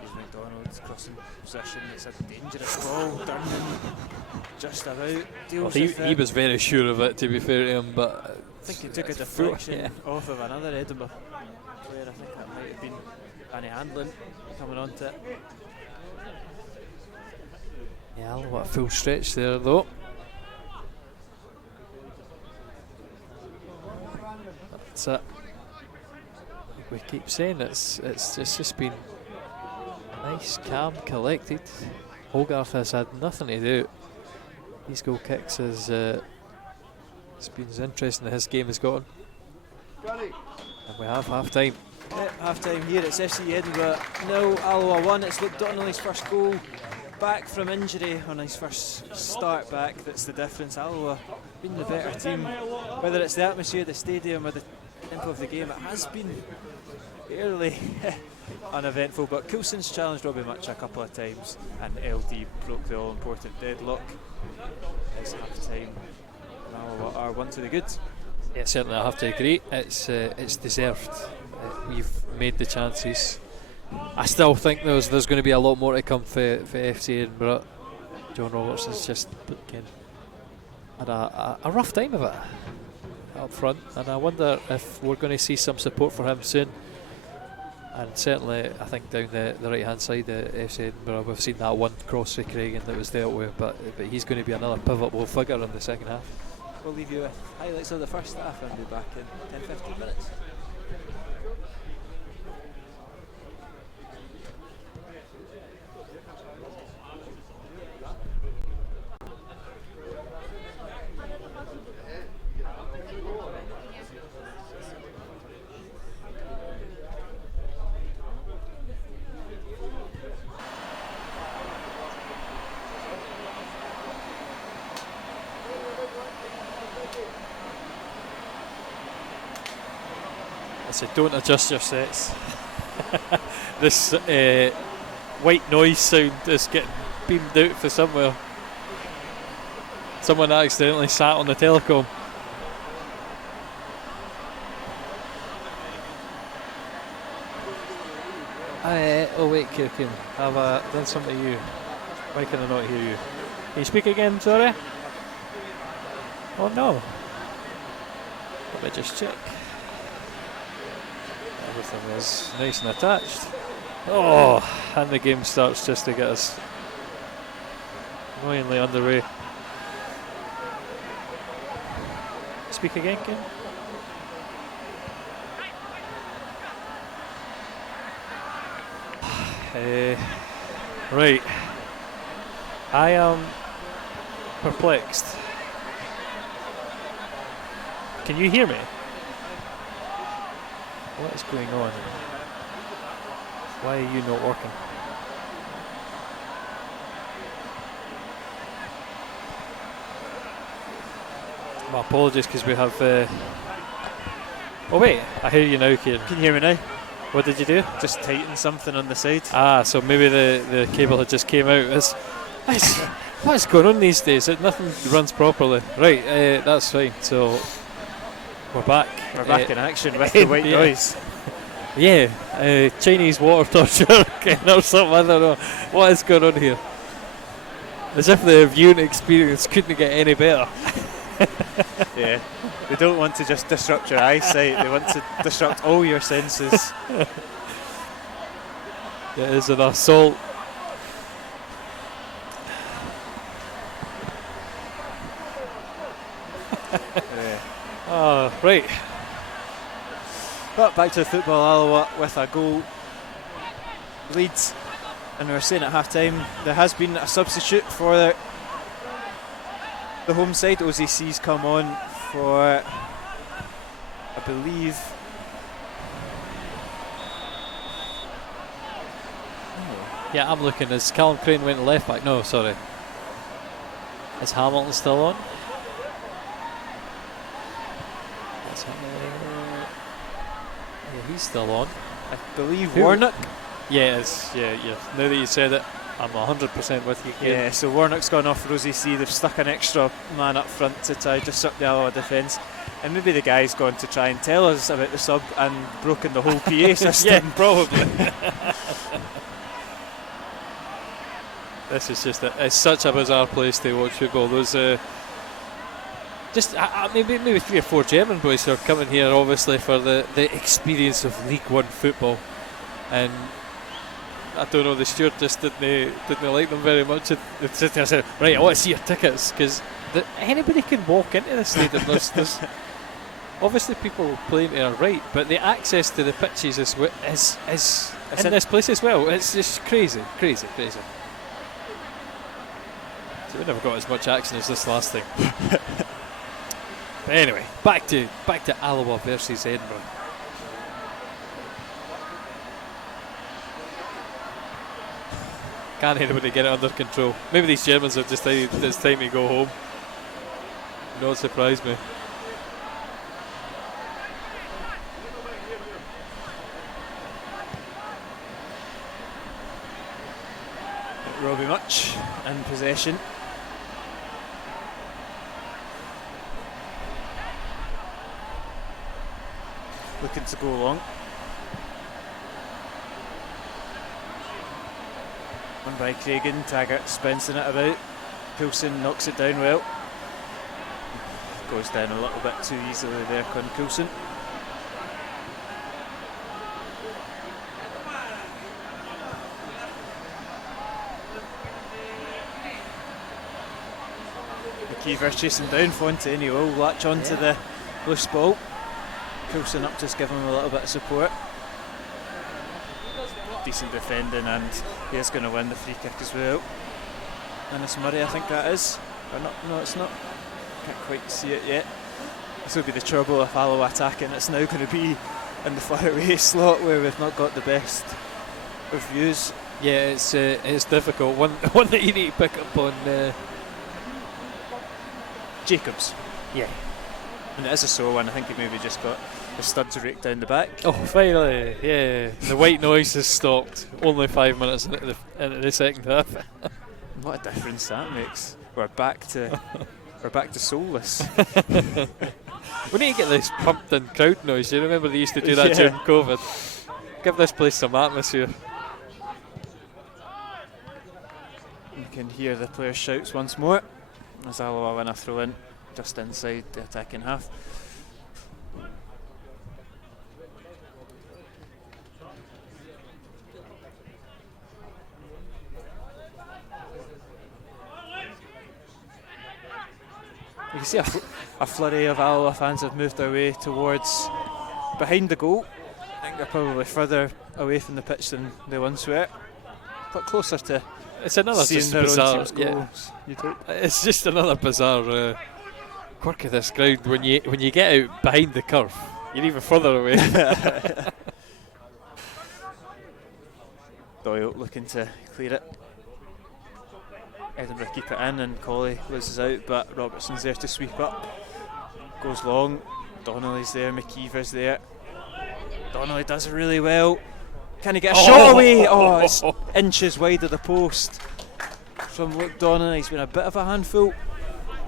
Here's McDonald's crossing position. It's a dangerous ball. Durnan just about deals with it. He was very sure of it, to be fair to him, but I think he took a deflection off of another Edinburgh player. I think that might have been Danny Handlin coming onto it. Yeah, what a full stretch there though. That's it. Like we keep saying, it's just been nice, calm, collected. Hogarth has had nothing to do. These goal kicks has it's been as interesting as his game has gotten. And we have half time. Yep, half time here. It's FC Edinburgh 0, Alloa 1. It's Luke Donnelly's first goal back from injury on his first start back. That's the difference. Alloa been the better team. Whether it's the atmosphere, the stadium, or the tempo of the game, it has been fairly uneventful. But Coulson's challenged Robbie Much a couple of times, and LD broke the all-important deadlock. It's half time. Alloa are one to the good. Yeah, certainly I have to agree. It's deserved. We've made the chances. I still think there's going to be a lot more to come for FC Edinburgh. John Robertson's just had a rough time of it up front, and I wonder if we're going to see some support for him soon. And certainly, I think down the right hand side of FC Edinburgh, we've seen that one cross to Cragen that was dealt with, but he's going to be another pivotal figure in the second half. We'll leave you with highlights of the first half and be back in 10-15 minutes. So don't adjust your sets. This white noise sound is getting beamed out for somewhere. Someone accidentally sat on the telecom. Oh wait, Kirkin, I've done something to you. Why can I not hear you? Can you speak again, sorry? Oh no. Let me just check. Everything is nice and attached. Oh, and the game starts just to get us annoyingly underway. Speak again, Ken? Right. I am perplexed. Can you hear me? What is going on? Why are you not working? My apologies, because we have. Oh wait, I hear you now, Kieran. Can you hear me now? What did you do? Just tighten something on the side. Ah, so maybe the cable had just came out. What's going on these days? Nothing runs properly. Right, that's fine. So we're back. We're back in action with the white noise. Yeah, Chinese water torture or something. I don't know what is going on here. As if the viewing experience couldn't get any better. Yeah, they don't want to just disrupt your eyesight, they want to disrupt all your senses. It is an assault. Yeah. Right. But back to the football, Alloa with a goal lead, and we were saying at half time there has been a substitute for the home side. OZC's come on for, I believe, Yeah, I'm looking. As Callum Crane went left back. No, sorry. Is Hamilton still on? Yeah, he's still on. I believe, Who? Warnock. Yeah, yeah. Now that you said it, I'm 100% with you. Yeah, so Warnock's gone off for OZC. They've stuck an extra man up front to try to disrupt the Alloa defence. And maybe the guy's gone to try and tell us about the sub and broken the whole PA system. Yeah, probably. This is just it's such a bizarre place to watch football. Those maybe 3 or 4 German boys who are coming here obviously for the experience of League One football, and I don't know, the steward just didn't like them very much. They sit there and said, right, I want to see your tickets, because anybody can walk into the stadium. There's obviously people playing to our right, but the access to the pitches is in this place as well. It's just crazy. So we never got as much action as this last thing. But anyway, back to Alloa versus Edinburgh. Can't anybody get it under control? Maybe these Germans have decided it's time to go home. Don't surprise me. Robbie Much in possession. Looking to go long. One by Cragen, Taggart bouncing it about. Coulson knocks it down well. Goes down a little bit too easily there, Con Coulson. McKeever's chasing down Fontaine, he will latch onto the loose ball. Coulson up, just giving him a little bit of support. Decent defending, and he is going to win the free kick as well. Ennis Murray, I think that is. Or not? No, it's not. Can't quite see it yet. This will be the trouble if Alloa attacking. It's now going to be in the far away slot where we've not got the best of views. Yeah, it's difficult. One that you need to pick up on. Jacobs. Yeah. And it is a sore one. I think he maybe just got the studs raked down the back. Oh, finally! Yeah, the white noise has stopped. Only 5 minutes into the second half. What a difference that makes. We're back to soulless. We need to get this pumped in crowd noise. You remember they used to do that during COVID? Give this place some atmosphere. can hear the players' shouts once more as Alloa win a throw in just inside the attacking half. You can see a flurry of Alloa fans have moved their way towards behind the goal. I think they're probably further away from the pitch than they once were, but closer to It's another seeing just their bizarre. own team's goals. You'd hope. It's just another bizarre quirk of this ground. When you get out behind the curve, you're even further away. Doyle looking to clear it. Edinburgh keep it in and Colley loses out, but Robertson's there to sweep up. Goes long. Donnelly's there, McKeever's there. Donnelly does it really well. Can he get a shot away? Oh, it's inches wide of the post from Luke Donnelly. He's been a bit of a handful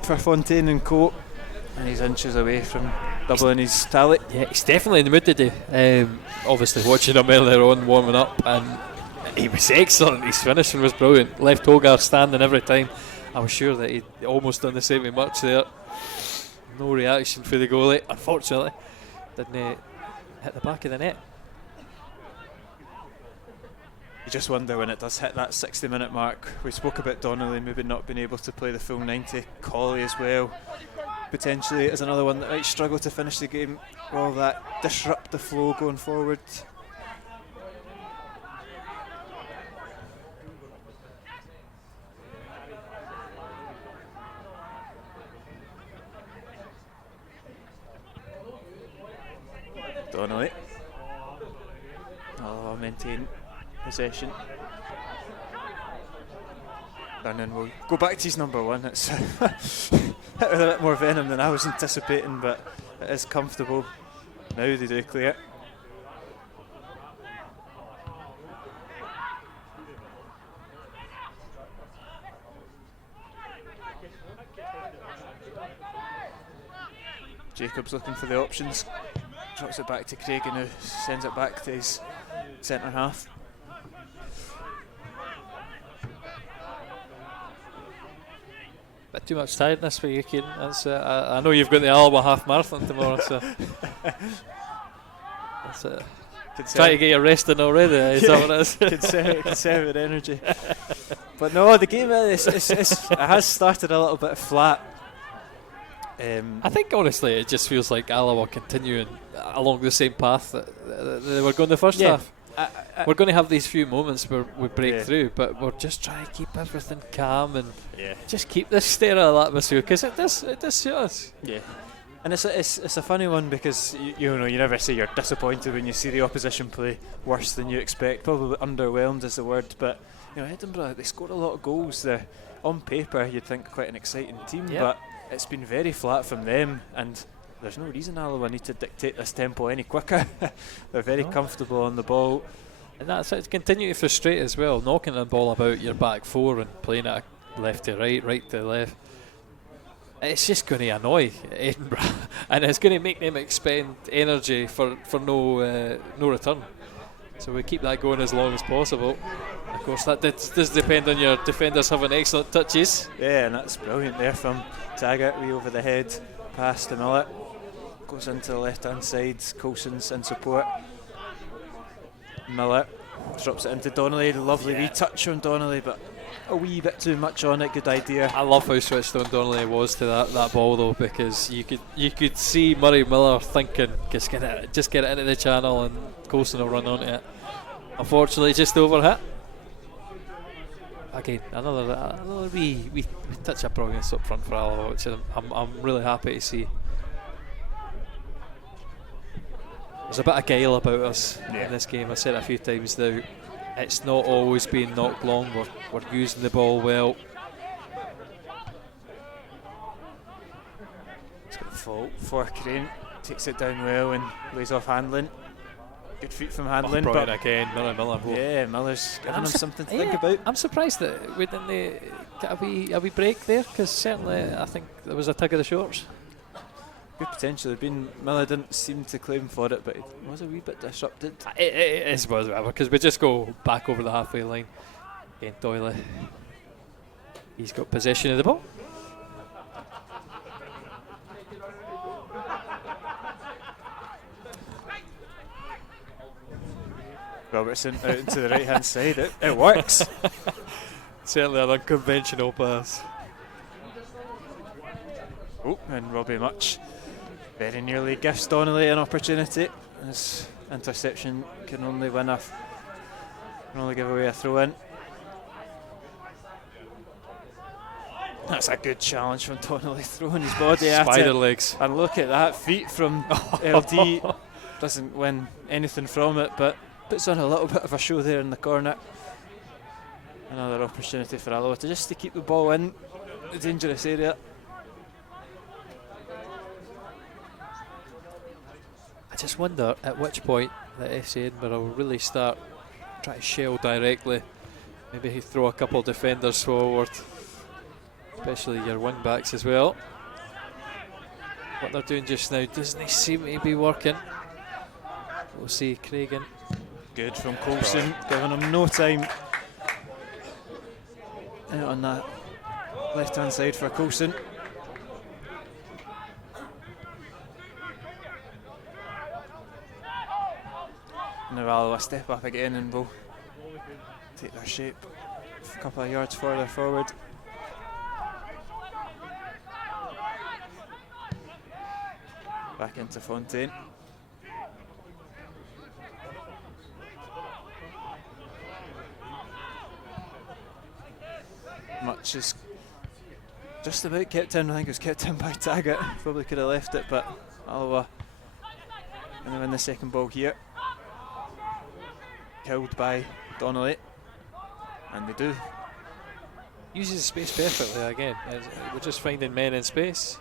for Fontaine and Coat, and he's inches away from doubling his tally. Yeah, he's definitely in the mood today. Obviously watching him earlier on warming up, and he was excellent. His finishing was brilliant. Left Hogarth standing every time. I was sure that he'd almost done the same with Much there. No reaction for the goalie, unfortunately. Didn't hit the back of the net. You just wonder when it does hit that 60-minute mark. We spoke about Donnelly maybe not being able to play the full 90. Colley as well potentially is another one that might struggle to finish the game. All that disrupt the flow going forward. Donnelly. I'll maintain possession. And then we'll go back to his number one. It's hit with a bit more venom than I was anticipating, but it is comfortable. Now they do clear. Jacobs looking for the options. Drops it back to Craig, and who sends it back to his centre half. Bit too much tiredness for you, Kieran. That's, I know you've got the Alloa half marathon tomorrow, so that's try to get your rest in already. Is that what it is? Conservative energy. But no, the game it has started a little bit flat. I think honestly it just feels like Alloa continuing along the same path that they were going the first half. We're going to have these few moments where we break through, but we're just trying to keep everything calm and just keep this sterile atmosphere, because it does suit us. Yeah. And it's a funny one, because you know, you never say you're disappointed when you see the opposition play worse than you expect. Probably underwhelmed is the word, but you know, Edinburgh, they scored a lot of goals. They're on paper you'd think quite an exciting team, but it's been very flat from them, and there's no reason Alloa need to dictate this tempo any quicker. They're very comfortable on the ball, and that's it. Continue to frustrate as well, knocking the ball about your back four and playing it left to right, right to left. It's just going to annoy Edinburgh and it's going to make them expend energy for no return. So we keep that going as long as possible. Of course, that does depend on your defenders having excellent touches. Yeah, and that's brilliant there from Taggart. We over the head pass to Miller. Goes into the left hand side. Coulson's in support. Miller drops it into Donnelly. Lovely wee touch on Donnelly, but a wee bit too much on it. Good idea. I love how switched on Donnelly was to that ball though, because you could see Murray Miller thinking just get it into the channel and Coulson will run onto it. Unfortunately, just overhit. Again, another wee touch of brilliance up front for Alloa, which I'm really happy to see. There's a bit of guile about us in this game. I've said it a few times now. It's not always being knocked long. We're using the ball well. It's got the fault for Crane. Takes it down well and lays off Handlin. Good feet from Handlin. Brilliant again, Miller. Yeah, Miller's giving him something to think about. I'm surprised that we didn't get a wee break there, because certainly I think there was a tug of the shorts. Good potential. Miller didn't seem to claim for it, but it was a wee bit disrupted. It was, because we just go back over the halfway line. Again, Doyle He's got possession of the ball. Robertson out into the right hand side. It works. Certainly an unconventional pass. Oh, and Robbie Much very nearly gives Donnelly an opportunity. His interception can only give away a throw in. That's a good challenge from Donnelly, throwing his body at it. Spider legs. And look at that feet from LD. Doesn't win anything from it, but puts on a little bit of a show there in the corner. Another opportunity for Alloa to keep the ball in the dangerous area. I just wonder at which point that FC Edinburgh will really start trying to shell directly. Maybe he throw a couple of defenders forward, especially your wing backs as well. What they're doing just now doesn't seem to be working. We'll see Cragen. Good from Coulson, giving him no time. Out on that left hand side for Coulson. Now Alloa step up again and will take their shape a couple of yards further forward. Back into Fontaine. Much is just about kept in. I think it was kept in by Taggart. Probably could have left it, but Alloa going to win the second ball here. Killed by Donnelly, and they do. Uses space perfectly again. We're just finding men in space.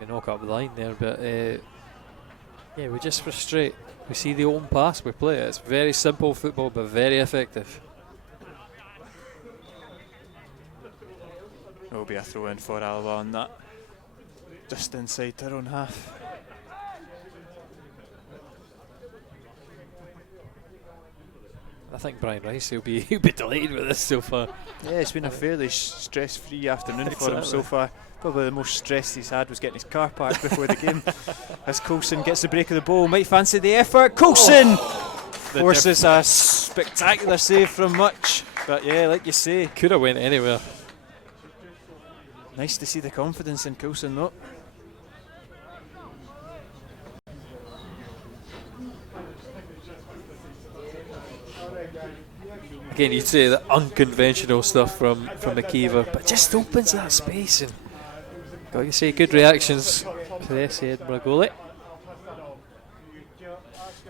We knock up the line there, but yeah, we just frustrate. We see the open pass, we play it. It's very simple football, but very effective. There will be a throw in for Alloa on that, just inside their own half. I think Brian Rice he'll be delighted with this so far. Yeah, it's been a fairly stress-free afternoon for him so far. Probably the most stress he's had was getting his car parked before the game. As Coulson gets the break of the ball, might fancy the effort. Coulson forces a spectacular save from Much, but yeah, like you say, could have went anywhere. Nice to see the confidence in Coulson though. Again, you'd say the unconventional stuff from McKeever, but just opens that space, and got to say good reactions to the SC Edinburgh goalie.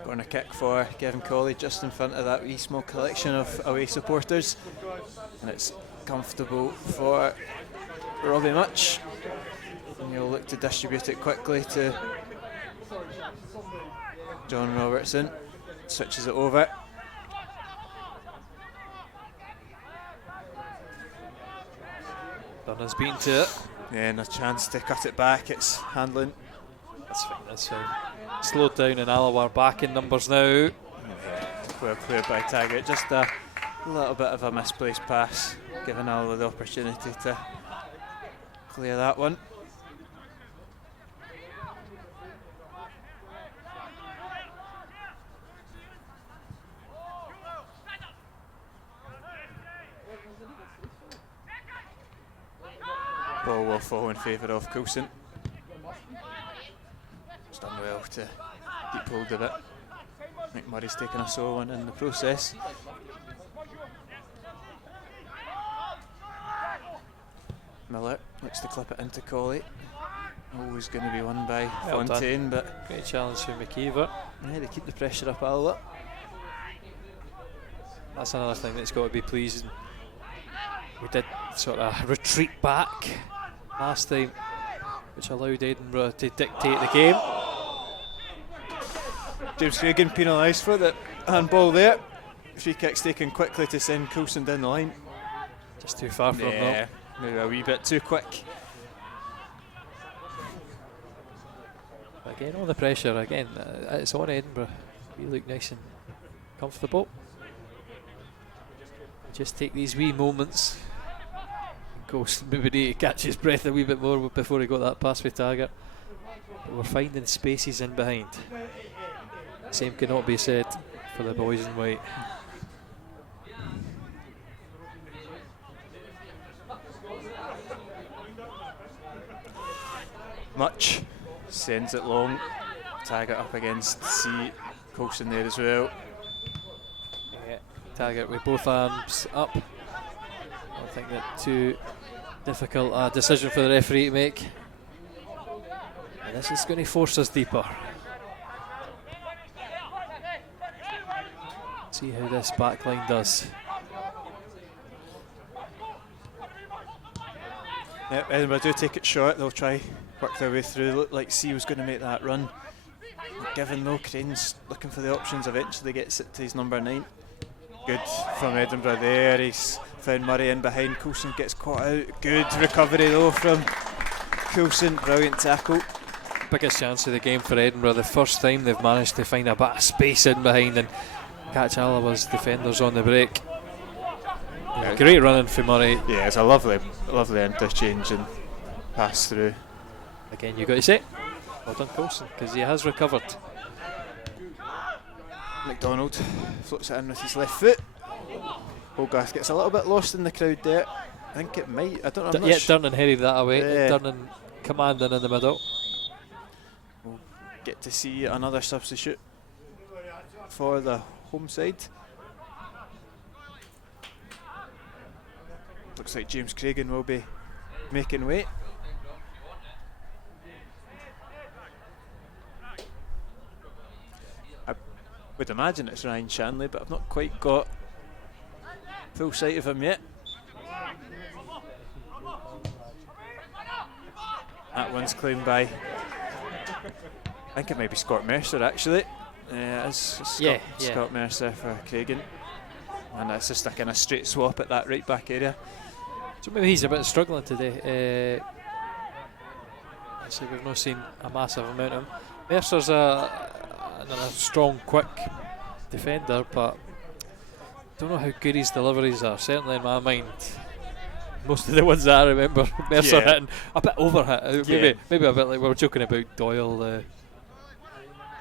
Corner kick for Kevin Colley, just in front of that wee small collection of away supporters, and it's comfortable for Robbie Much, and he'll look to distribute it quickly to John Robertson. Switches it over. Dunham's beaten to it. Yeah, and a chance to cut it back. It's handling. That's fine, that's fine. Slowed down, and Alloa back in numbers now. Yeah, well played by Taggart. Just a little bit of a misplaced pass, giving Alloa the opportunity to clear that one. Ball will fall in favour of Coulson. He's done well to keep hold of it. McMurray's taken a solo one in the process. Miller looks to clip it into Colley. Always going to be won by Well Fontaine, but great challenge for McKeever. yeah, they keep the pressure up a lot. That's another thing that's got to be pleasing. We did sort of retreat back last time, which allowed Edinburgh to dictate the game. James Cragen penalised for that handball there. Free kick's taken quickly to send Coulson down the line. Just too far from Yeah, them. maybe a wee bit too quick. But again, all the pressure, again, it's on Edinburgh. We look nice and comfortable. Just take these wee moments Coulson maybe need to catch his breath a wee bit more before he got that pass with Taggart. But we're finding spaces in behind. Same cannot be said for the boys in white. Much sends it long. Taggart up against C. Coulson there as well. Yeah, Taggart with both arms up. I don't think that too difficult a decision for the referee to make. And this is going to force us deeper. See how this back line does. Yep, Edinburgh do take it short. They'll try work their way through. Looked like C was going to make that run. Given though, Crane's looking for the options. Eventually gets it to his number 9. Good from Edinburgh there. He's found Murray in behind. Coulson gets caught out. Good recovery though from Coulson. Brilliant tackle. Biggest chance of the game for Edinburgh. The first time they've managed to find a bit of space in behind and catch Alloa's defenders on the break. Yeah, great running for Murray. Yeah, it's a lovely interchange and pass through. Again, you've got to say, well done Coulson, because he has recovered. McDonald floats it in with his left foot. Hogarth gets a little bit lost in the crowd there. I think it might, I don't know. Yeah, Durnan headed that away. Yeah. Durnan commanding in the middle. We'll get to see another substitute for the home side. Looks like James Cragen will be making way. I would imagine it's Ryan Shanley, but I've not quite got full sight of him yet. That one's claimed by, I think it might be Scott Mercer actually. It's Scott Mercer for Cragen. And that's just a kind of straight swap at that right back area. So maybe he's a bit struggling today. We've not seen a massive amount of him. Mercer's another strong, quick defender, but don't know how good his deliveries are. Certainly in my mind, most of the ones that I remember, Mercer hitting a bit overhit. Maybe a bit like we were joking about Doyle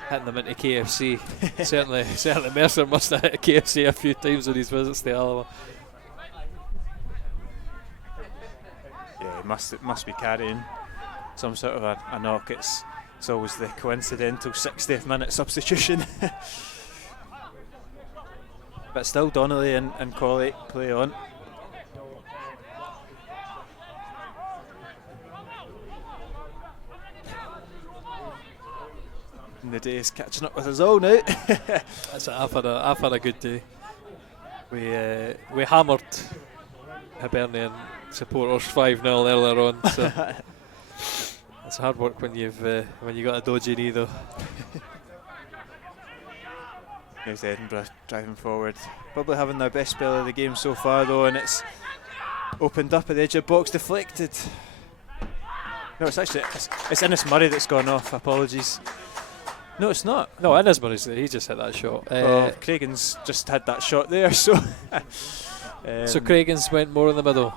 hitting them into KFC. certainly Mercer must have hit KFC a few times on his visits to Alloa. Yeah, he must be carrying some sort of a knock. It's always the coincidental 60th minute substitution. But still Donnelly and Colley play on. And the day is catching up with us all now. That's I've had a good day. We hammered Hibernian supporters 5-0 earlier on, so it's hard work when you got a dodgy knee though. Here's Edinburgh driving forward, probably having their best spell of the game so far though, and it's opened up at the edge of the box, deflected. No, it's Innes Murray that's gone off. Apologies. No, it's not. No, Innes Murray's there. He just hit that shot. Cragen's just had that shot there, so. So Cragen's went more in the middle.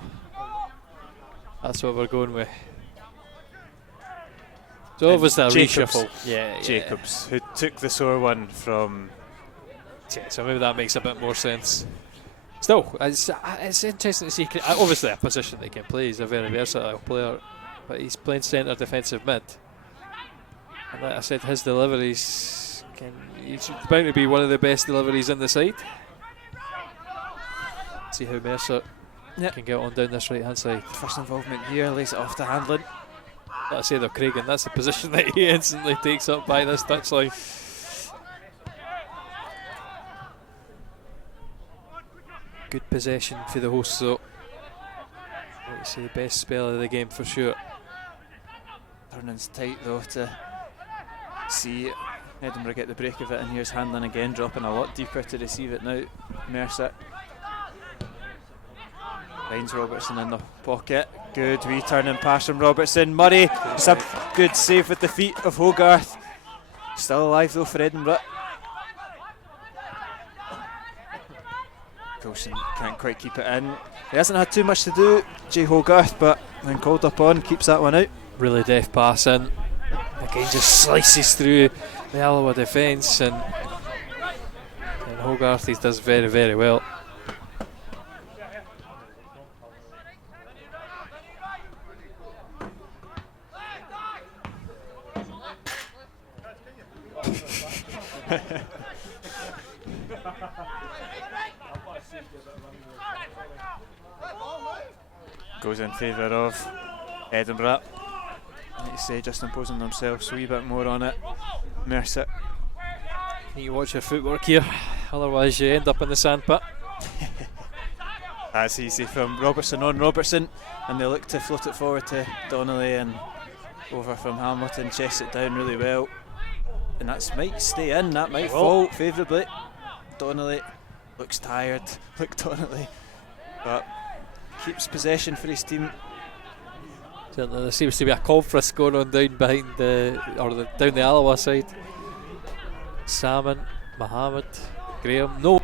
That's what we're going with. So obviously a reshuffle. Yeah, Jacobs, who took the sore one from. Yeah, so maybe that makes a bit more sense. Still, it's interesting to see. Obviously, a position they can play. He's a very versatile player, but he's playing centre defensive mid. And like I said, his deliveries he's bound to be one of the best deliveries in the side. See how Mercer can get on down this right hand side. First involvement here, lays it off to Handlin. Like I say though, Cragen, that's the position that he instantly takes up by this touchline. Good possession for the hosts though. Like you say, the best spell of the game for sure. Turning's tight though to see Edinburgh get the break of it, and here's Handlin again, dropping a lot deeper to receive it now. Mercer finds Robertson in the pocket. Good wee turning pass from Robertson. Murray, it's a good save with the feet of Hogarth. Still alive though for Edinburgh. Coulson can't quite keep it in. He hasn't had too much to do, Jay Hogarth, but when called upon, keeps that one out. Really deft pass in. Again, just slices through the Alloa defence, and Hogarth, he does very, very well. Goes in favour of Edinburgh. Like you say, just imposing themselves a wee bit more on it. Mercer. You watch your footwork here, otherwise you end up in the sandpit. That's easy from Robertson on Robertson, and they look to float it forward to Donnelly, and over from Hamilton, chests it down really well, and that might stay in, that might fall favourably. Donnelly looks tired, look Donnelly, but keeps possession for his team. Certainly there seems to be a conference going on down behind down the Alloa side. Salmon, Mohammed, Graham, no.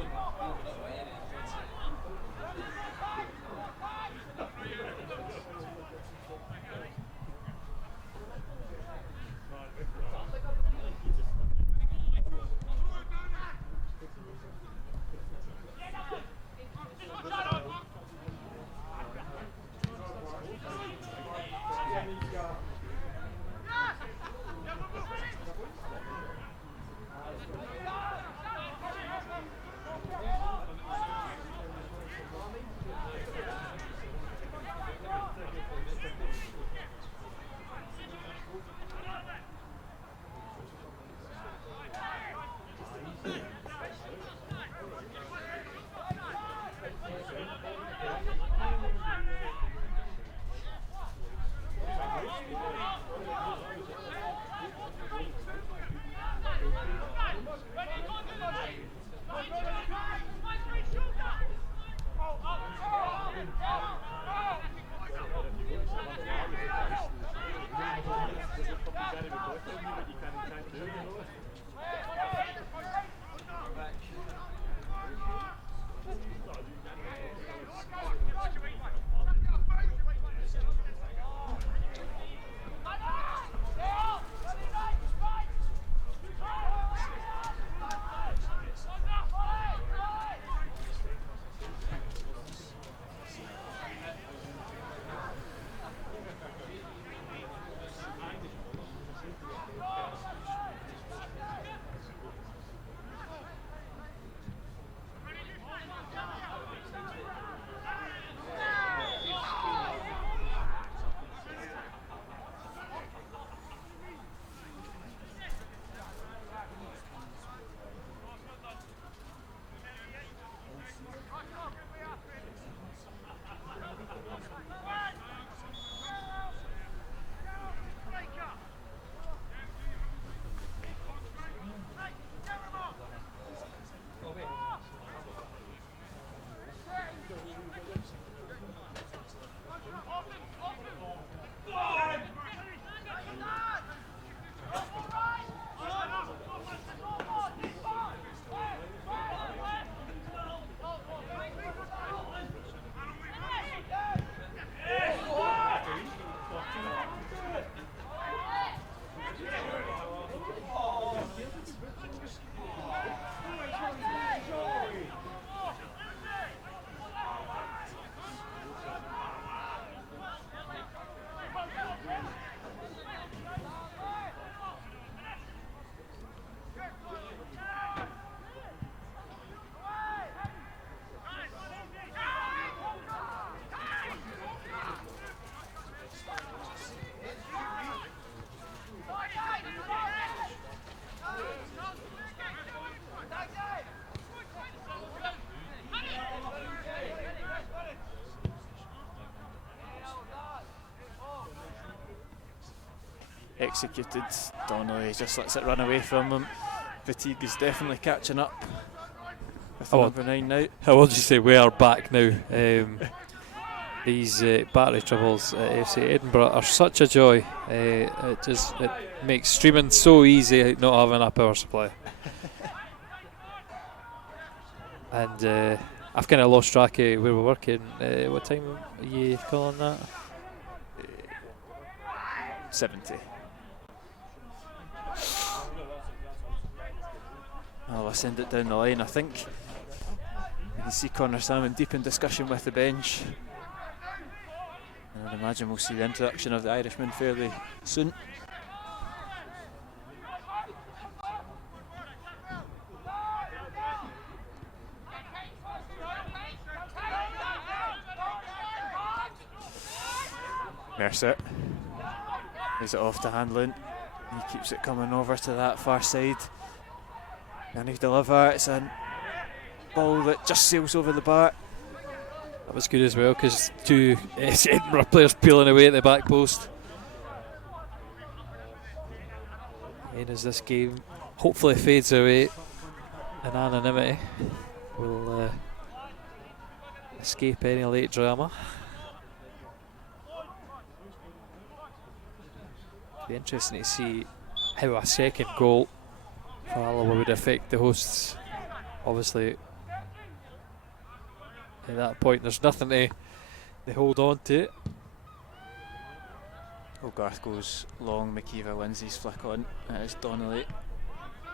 Executed. Donnelly just lets it run away from him. Fatigue is definitely catching up with number 9 now. I will just say we are back now. These battery troubles at FC Edinburgh are such a joy. It makes streaming so easy not having a power supply. And I've kind of lost track of where we're working. What time are you calling that? 70. I'll send it down the line. I think you can see Connor Salmon deep in discussion with the bench. And I'd imagine we'll see the introduction of the Irishman fairly soon. Mercer is it off to Handlin. He keeps it coming over to that far side. And he deliver. It's a ball that just sails over the bar. That was good as well because two Edinburgh players peeling away at the back post. And as this game hopefully fades away in anonymity, we'll escape any late drama. Be interesting to see how a second goal for Alloa would affect the hosts. Obviously, at that point, there's nothing to hold on to. Garth goes long. McKeever wins his flick on. It's Donnelly.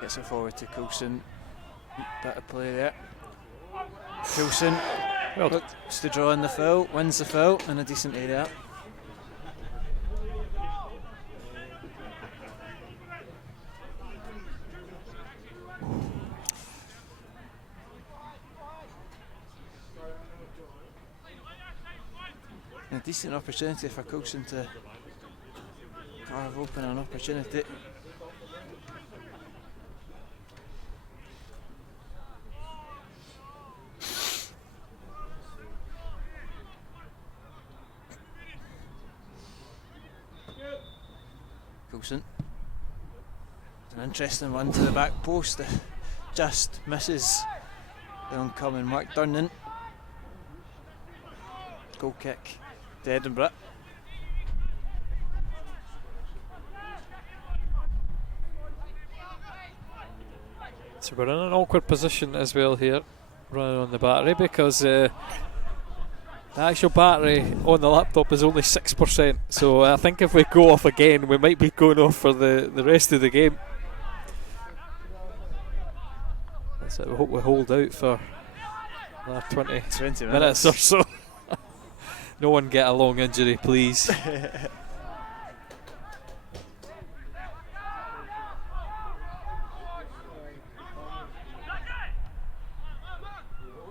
Gets it forward to Coulson. Bit of play there. Coulson looks to draw in the foul. Wins the foul in a decent area. A decent opportunity for Coulson to carve open an opportunity. Coulson. It's an interesting one to the back post. Just misses the oncoming Mark Durnan. Goal kick to Edinburgh. So we're in an awkward position as well here, running on the battery, because the actual battery on the laptop is only 6%. So I think if we go off again, we might be going off for the rest of the game. So we hope we hold out for another 20 minutes or so. No one get a long injury, please.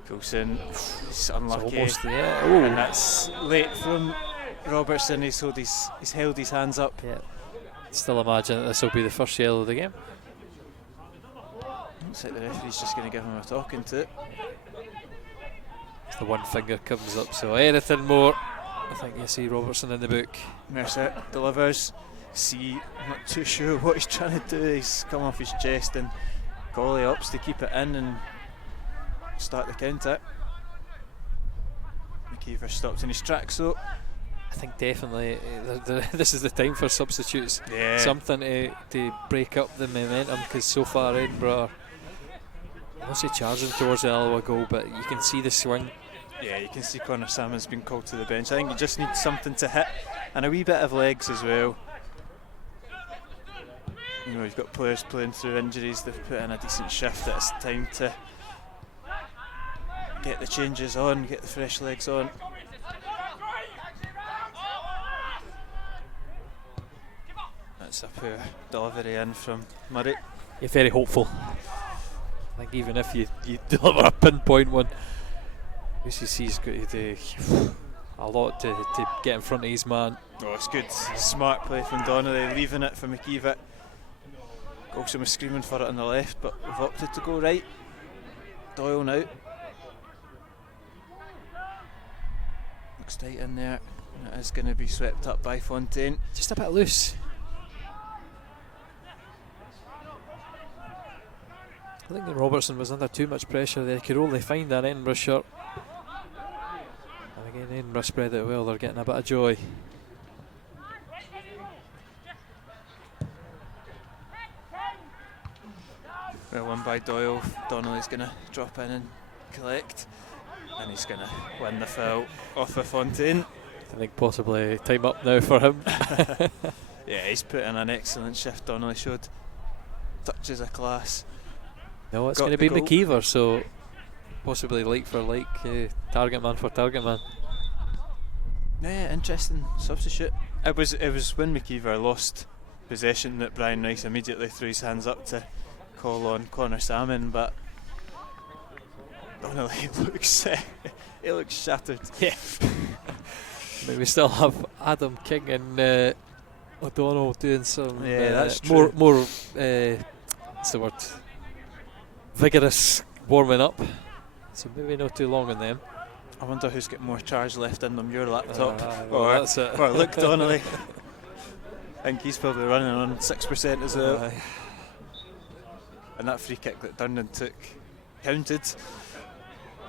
Coulson, he's unlucky. It's almost there. And that's late from Robertson. He's held his hands up. Yeah. Still imagine that this will be the first yellow of the game. Looks like the referee's just going to give him a talking to. The one finger comes up, so anything more, I think you see Robertson in the book. Mercer delivers. I'm not too sure what he's trying to do. He's come off his chest and Colley opts to keep it in and start the counter. McKeever stops in his tracks though. I think definitely this is the time for substitutes. Yeah. Something to break up the momentum, because so far Edinburgh, I won't say charging towards the Alloa goal, but you can see the swing. Yeah, you can see Connor Salmon's been called to the bench. I think you just need something to hit and a wee bit of legs as well. You know, you've got players playing through injuries. They've put in a decent shift. It's time to get the changes on, get the fresh legs on. That's a poor delivery in from Murray. You're very hopeful. I think even if you deliver a pinpoint one, UCC's got to do a lot to get in front of his man. Oh, it's good. Smart play from Donnelly, leaving it for McKeever. Coulson was screaming for it on the left, but we've opted to go right. Doyle now. Looks tight in there. And it is going to be swept up by Fontaine. Just a bit loose. I think that Robertson was under too much pressure there. He could only find that Edinburgh shirt. And again, Edinburgh spread it well. They're getting a bit of joy. Well, one by Doyle. Donnelly's going to drop in and collect. And he's going to win the foul off of Fontaine. I think possibly time up now for him. Yeah, he's put in an excellent shift. Donnelly showed touches of class. No, it's Got going to the be goal. McKeever, so possibly like for like, target man for target man. Yeah, interesting substitute. It was when McKeever lost possession that Brian Rice immediately threw his hands up to call on Connor Salmon, but Donnelly he looks shattered. Yeah. But we still have Adam King and O'Donnell doing some that's more true. what's the word? Vigorous warming up. So maybe not too long on them. I wonder who's got more charge left in them, your laptop Well, or, that's it. or Luke Donnelly. I think he's probably running on 6% as well. And that free kick that Dundon took counted.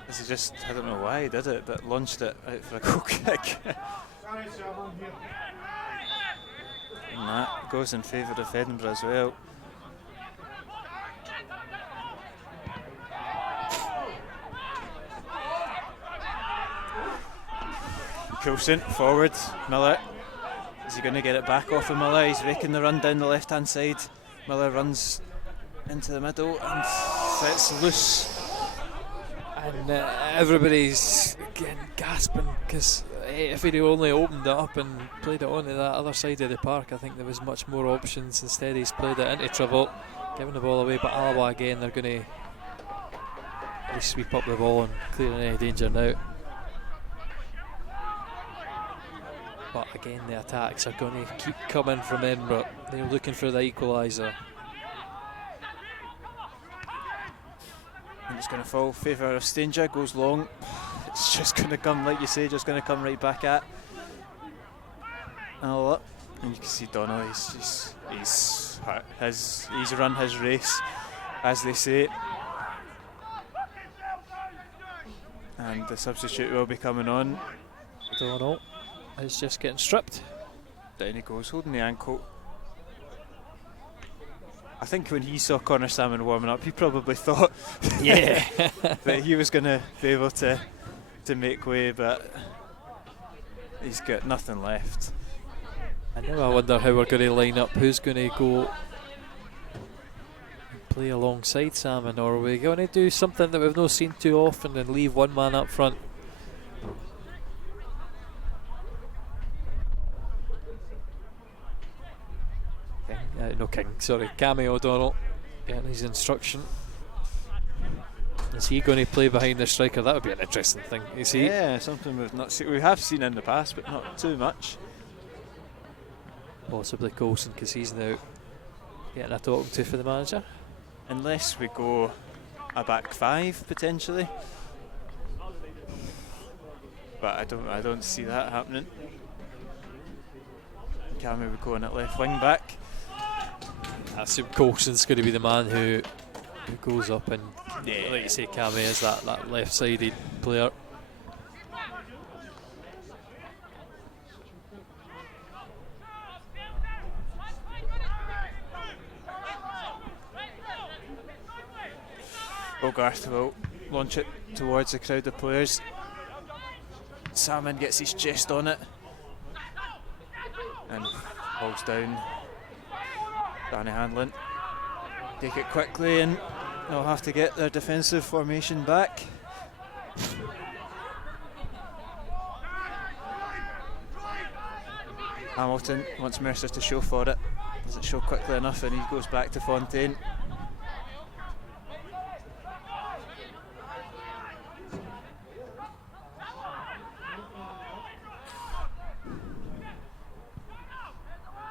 This is just, I don't know why he did it, but launched it out for a goal kick. And that goes in favour of Edinburgh as well. Coulson forward, Miller. Is he going to get it back off of Miller? He's raking the run down the left hand side. Miller runs into the middle and sets loose. And everybody's getting gasping because if he'd only opened it up and played it onto that other side of the park, I think there was much more options. Instead, he's played it into trouble, giving the ball away. But Alloa again, they're going to sweep up the ball and clear any danger now. But again, the attacks are going to keep coming from Edinburgh. They're looking for the equaliser. And it's going to fall favour of Stanger, goes long. It's just going to come, like you say, just going to come right back at Alloa. And you can see Donnelly, he's run his race, as they say. And the substitute will be coming on. Donnell is just getting stripped. Down he goes, holding the ankle. I think when he saw Connor Salmon warming up, he probably thought that he was going to be able to make way, but he's got nothing left. I know. I wonder how we're going to line up. Who's going to go and play alongside Salmon, or are we going to do something that we've not seen too often and leave one man up front? Cammy O'Donnell getting his instruction. Is he going to play behind the striker? That would be an interesting thing. Is he? Yeah, something we've not seen. We have seen in the past, but not too much. Possibly Coulson, because he's now getting a talking to for the manager. Unless we go a back five potentially, but I don't see that happening. Cammy would go on at left wing back. I assume Coulson's going to be the man who goes up and, like you say, Cammy is that left-sided player. Bogarth will launch it towards the crowd of players. Salmon gets his chest on it and holds down Danny Handlin. Take it quickly and they'll have to get their defensive formation back. Hamilton wants Mercer to show for it. Does it show quickly enough, and he goes back to Fontaine.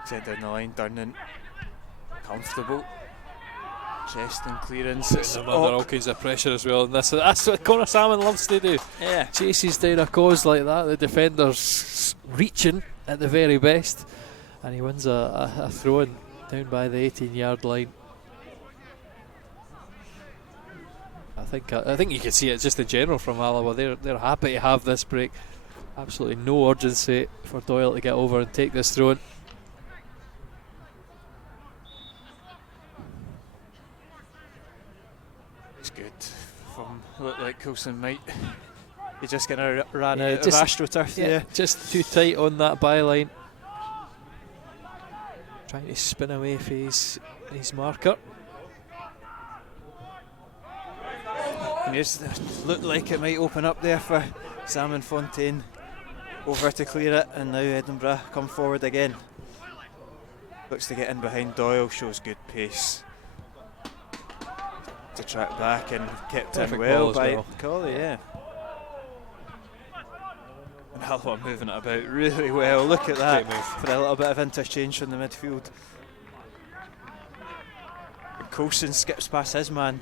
Sent down the line, Durnan comfortable. Chest and clearance. It's Under all kinds of pressure as well, and that's what Connor Salmon loves to do. Yeah. Chases down a cause like that, the defender's reaching at the very best, and he wins a throw-in down by the 18-yard line. I think you can see it just in general from Alloa. They're happy to have this break. Absolutely no urgency for Doyle to get over and take this throw-in. It's good. Look like Coulson might He just kind of ran Yeah, out of just- AstroTurf there. Just too tight on that byline. Trying to spin away for his marker. And looked like it might open up there for Simon Fontaine. Over to clear it, and now Edinburgh come forward again. Looks to get in behind Doyle, shows good pace. To track back and kept in Perfect well ball as by well. Colley, yeah. And Alloa moving it about really well. Look at that Great move. for a little bit of interchange from the midfield. And Coulson skips past his man.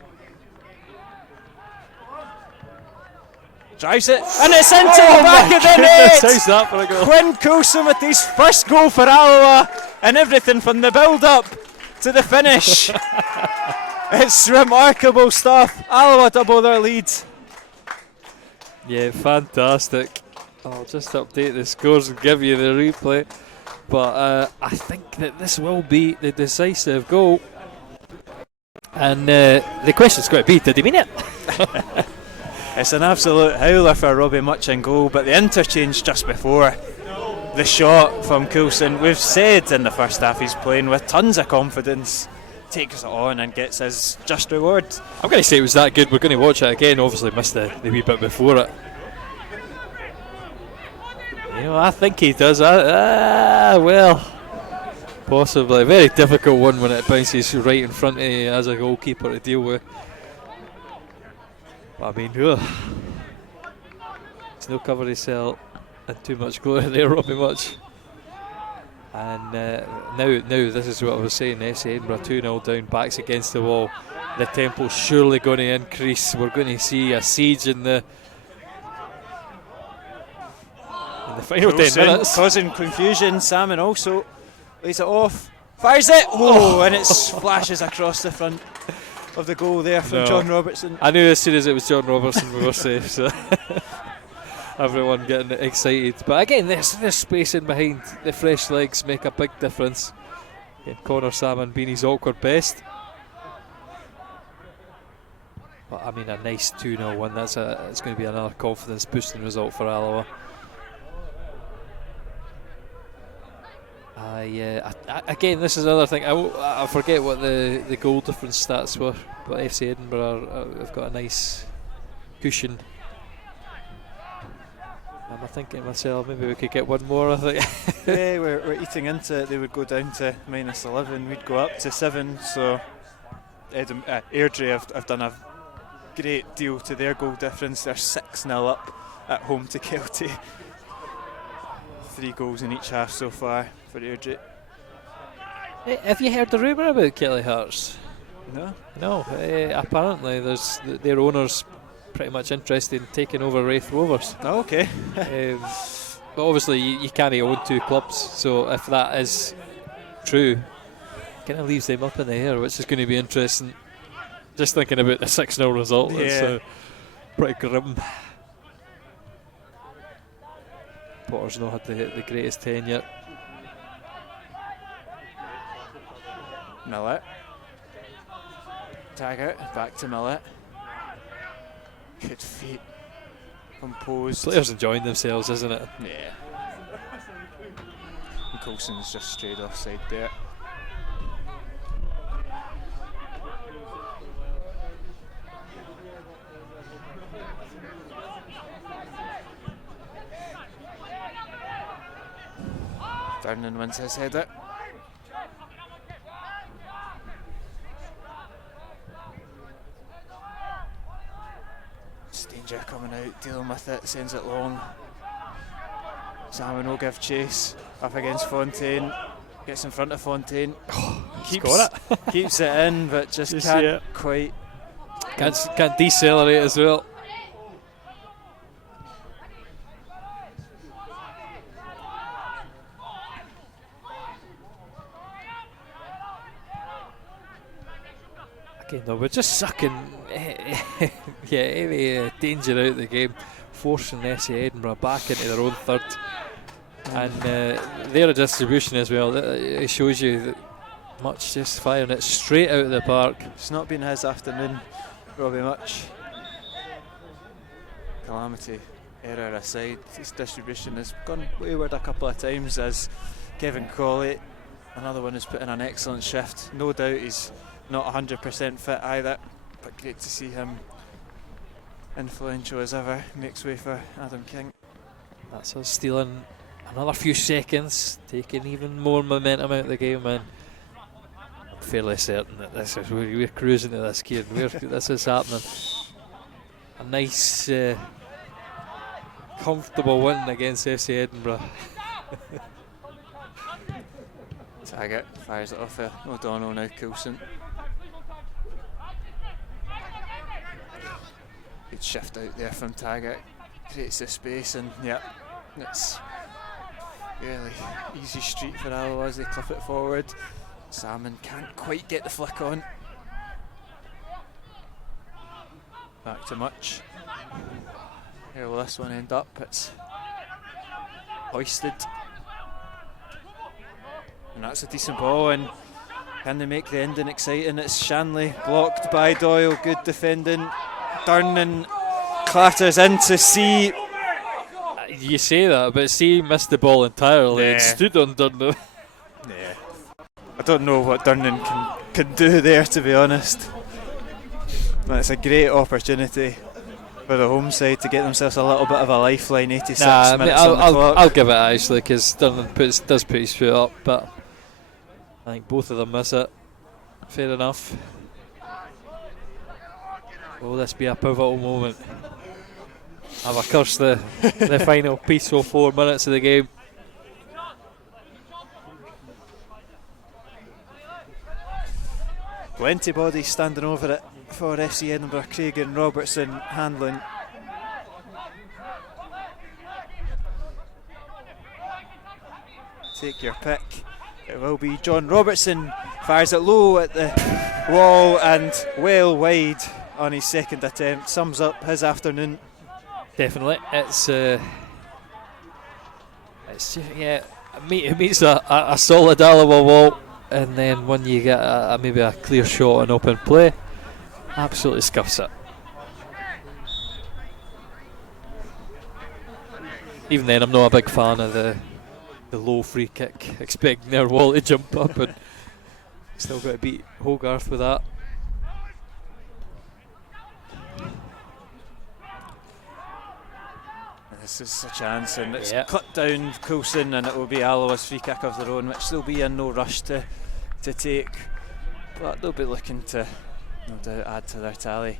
Drives it, and it's into the back of the net! How's that for a goal? Quinn Coulson with his first goal for Alloa, and everything from the build-up to the finish. It's remarkable stuff. Alloa double their lead. Yeah, fantastic. I'll just update the scores and give you the replay. But I think that this will be the decisive goal. And the question's going to be, did he mean it? It's an absolute howler for Robbie Much in goal, but the interchange just before the shot from Coulson, we've said in the first half he's playing with tons of confidence, takes it on and gets his just reward. I'm going to say it was that good. We're going to watch it again. Obviously missed the wee bit before it. You know, I think he does. Well, possibly. A very difficult one when it bounces right in front of you as a goalkeeper to deal with. But I mean, there's no cover to sell and too much glory there, Robbie Much. And now this is what I was saying. FC Edinburgh 2-0 down, backs against the wall. The tempo's surely going to increase. We're going to see a siege in the final 10 minutes. Causing confusion. Salmon also lays it off, fires it, and it splashes across the front of the goal there from John Robertson. I knew as soon as it was John Robertson we were safe, so everyone getting excited. But again, this spacing behind the fresh legs make a big difference. Again, Connor Salmon being his awkward best. But I mean, a nice 2-0 win. It's going to be another confidence boosting result for Alloa. Again, this is another thing. I forget what the goal difference stats were, but FC Edinburgh have got a nice cushion. I'm thinking to myself, maybe we could get one more. I think. Yeah, we're eating into it. They would go down to -11. We'd go up to 7. So Airdrie have done a great deal to their goal difference. They're 6-0 up at home to Kelty. 3 goals in each half so far for Airdrie. Hey, have you heard the rumour about Kelly Hearts? No? No. Apparently, there's their owners pretty much interested in taking over Wraith Rovers. Oh, okay. But obviously, you can't own 2 clubs, so if that is true, it kind of leaves them up in the air, which is going to be interesting. Just thinking about the 6-0 result, it's pretty grim. Potter's not had the greatest 10 yet. Millett. Taggart, back to Millett. Good feet. Composed. Players enjoying themselves, isn't it? Yeah. And Coulson's just straight offside there. Vernon wins his header. Danger coming out, dealing with it, sends it long. Salmon will give chase, up against Fontaine, gets in front of Fontaine, keeps it in, but just can't quite. Can't decelerate as well. Again, though, we're just sucking any danger out of the game, forcing FC Edinburgh back into their own third. And their distribution as well, it shows you that Much just firing it straight out of the park. It's not been his afternoon, Robbie Much. Calamity error aside, his distribution has gone wayward a couple of times as Kevin Colley, another one, who's put in an excellent shift. No doubt he's not 100% fit either, but great to see him influential as ever. Makes way for Adam King. That's us stealing another few seconds, taking even more momentum out of the game, and I'm fairly certain that this is we're cruising to this, Kieran. This is happening. A nice, comfortable win against FC Edinburgh. Taggart fires it off there. O'Donnell now, Coulson. Good shift out there from Taggart. Creates the space, and yeah, it's really easy street for Alloa as they clip it forward. Salmon can't quite get the flick on. Back to Much. Here will this one end up? It's hoisted. And that's a decent ball, and can they make the ending exciting? It's Shanley, blocked by Doyle, good defending. Durnan clatters into C. You say that, but C missed the ball entirely and stood on Durnan. Yeah. I don't know what Durnan can do there, to be honest. But it's a great opportunity for the home side to get themselves a little bit of a lifeline. 86 minutes on the clock. I'll give it actually, because Durnan does put his foot up, but I think both of them miss it. Fair enough. Will this be a pivotal moment? Have I cursed the final peaceful 4 minutes of the game? Plenty bodies standing over it for FC Edinburgh. Craig Robertson handling. Take your pick. It will be John Robertson. Fires it low at the wall and well wide on his second attempt. Sums up his afternoon. Definitely. It's yeah, it meets a solid Alloa wall, and then when you get maybe a clear shot and open play, absolutely scuffs it. Even then, I'm not a big fan of the low free kick, expecting their wall to jump up, and still got to beat Hogarth with that. This is a chance, and it's clipped down Coulson, and it will be Alloa's free kick of their own, which they'll be in no rush to take, but they'll be looking to no doubt add to their tally.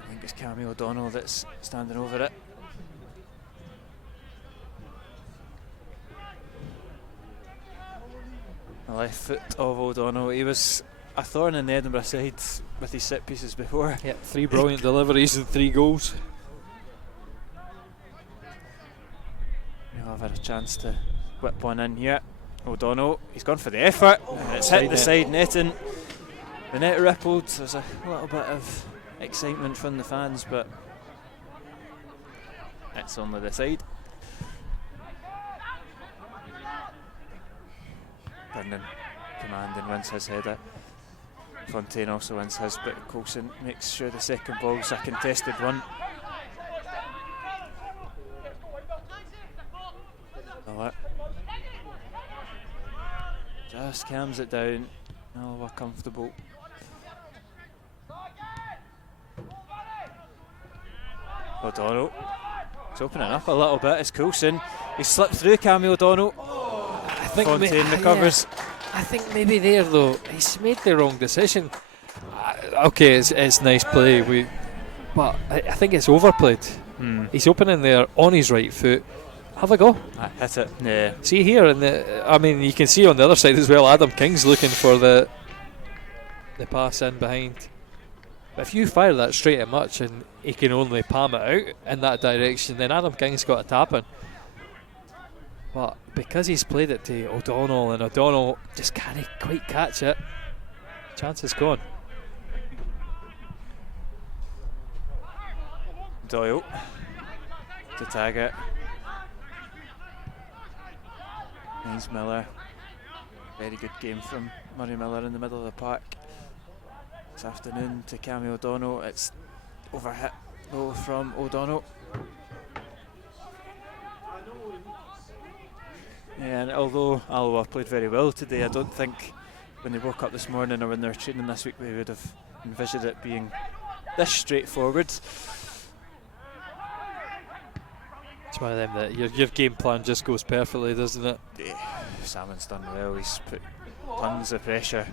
I think it's Cammy O'Donnell that's standing over it. The left foot of O'Donnell. He was a thorn in the Edinburgh side with his set pieces before. Yep, 3 brilliant deliveries and 3 goals. He'll have had a chance to whip one in here. O'Donnell, he's gone for the effort. It's hit the side netting. The net rippled. There's a little bit of excitement from the fans, but it's only the side. Durnan commanding, wins his header. Fontaine also wins his, but Coulson makes sure the second ball's a contested one. Just cams it down. Oh, we're comfortable. O'Donnell. It's opening up a little bit. It's Coulson. He slipped through Cammy O'Donnell. I think Fontaine recovers. Yeah. I think maybe there though, he's made the wrong decision. Okay, it's nice play, but I think it's overplayed. He's opening there on his right foot. Have a go. Hit it. Yeah. See here, I mean, you can see on the other side as well. Adam King's looking for the pass in behind. But if you fire that straight at Much and he can only palm it out in that direction, then Adam King's got a tap in. But because he's played it to O'Donnell, and O'Donnell just can't quite catch it, chance is gone. Doyle to tag it. Nice Miller. Very good game from Murray Miller in the middle of the park. This afternoon to Cammy O'Donnell. It's overhit low from O'Donnell. Yeah, and although Alloa played very well today, I don't think when they woke up this morning or when they were training this week they would have envisioned it being this straightforward. It's one of them that your game plan just goes perfectly, doesn't it? Yeah, Salmon's done well. He's put tons of pressure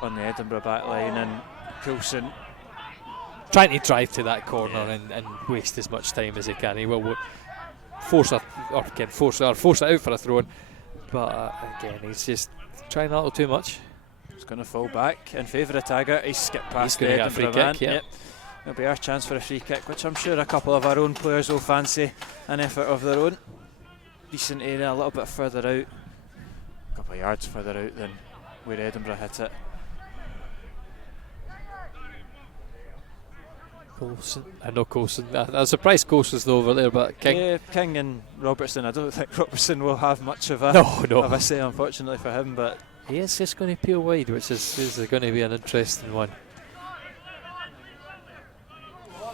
on the Edinburgh back line, and Coulson trying to drive to that corner and waste as much time as he can. He will force it out for a throw-in, but again, he's just trying a little too much. He's going to fall back in favour of Taggart. He's skipped past the He's going to Edinburgh get a free man. kick, Yep. It'll be our chance for a free kick, which I'm sure a couple of our own players will fancy an effort of their own. Decent area, a little bit further out, a couple of yards further out than where Edinburgh hit it. Coulson. I know Coulson. I'm surprised Coulson's over there, but King. Yeah, King and Robertson. I don't think Robertson will have much of a No. say, unfortunately for him, but He is just going to peel wide, which is going to be an interesting one.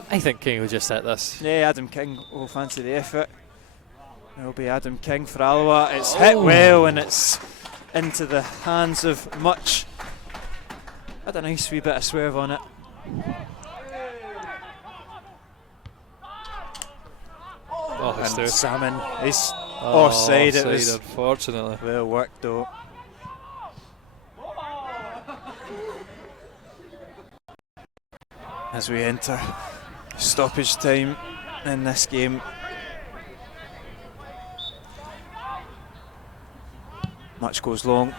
I think King will just hit this. yeah, Adam King will fancy the effort. It'll be Adam King for Alloa. It's hit well and it's into the hands of Much. Had a nice wee bit of swerve on it. And Salmon is offside. It was unfortunately. well worked though. As we enter stoppage time in this game. Much goes long.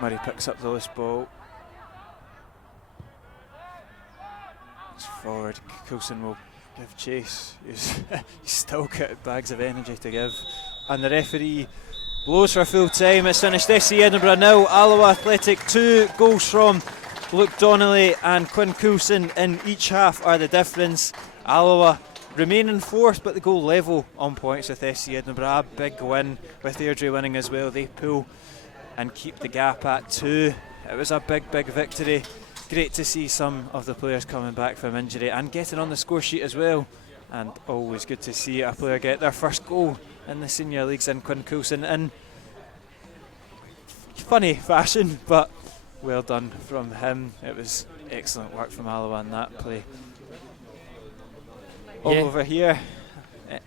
Murray picks up the loose ball. It's forward. Coulson will give chase. He's still got bags of energy to give. And the referee blows for full time. It's finished SC Edinburgh 0, Alloa Athletic 2. Goals from Luke Donnelly and Quinn Coulson in each half are the difference. Alloa remain in fourth, but the goal level on points with SC Edinburgh. A big win with Airdrie winning as well. They pull and keep the gap at 2. It was a big victory. Great to see some of the players coming back from injury and getting on the score sheet as well. And always good to see a player get their first goal in the senior leagues in Quinn Coulson in funny fashion, but well done from him. It was excellent work from Alloa in that play. All over here,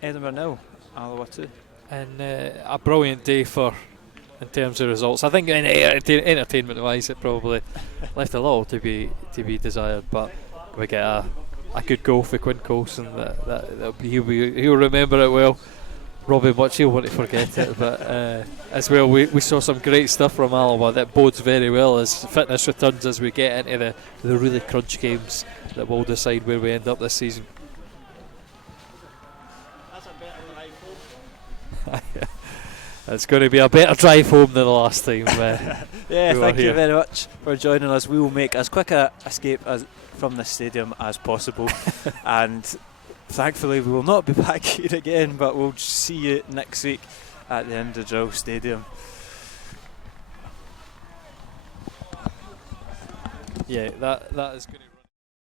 Edinburgh 0, Alloa 2. And a brilliant day in terms of results. I think entertainment wise it probably left a little to be desired, but we get a good goal for Quinn Coulson. He'll remember it well. Robbie Much, he'll want to forget it, but as well we saw some great stuff from Alloa that bodes very well as fitness returns as we get into the really crunch games that will decide where we end up this season. It's going to be a better drive home than the last time. Yeah, thank you very much for joining us. We will make as quick a escape from this stadium as possible, and thankfully we will not be back here again, but we'll see you next week at the Edinburgh Stadium. Yeah, that is going to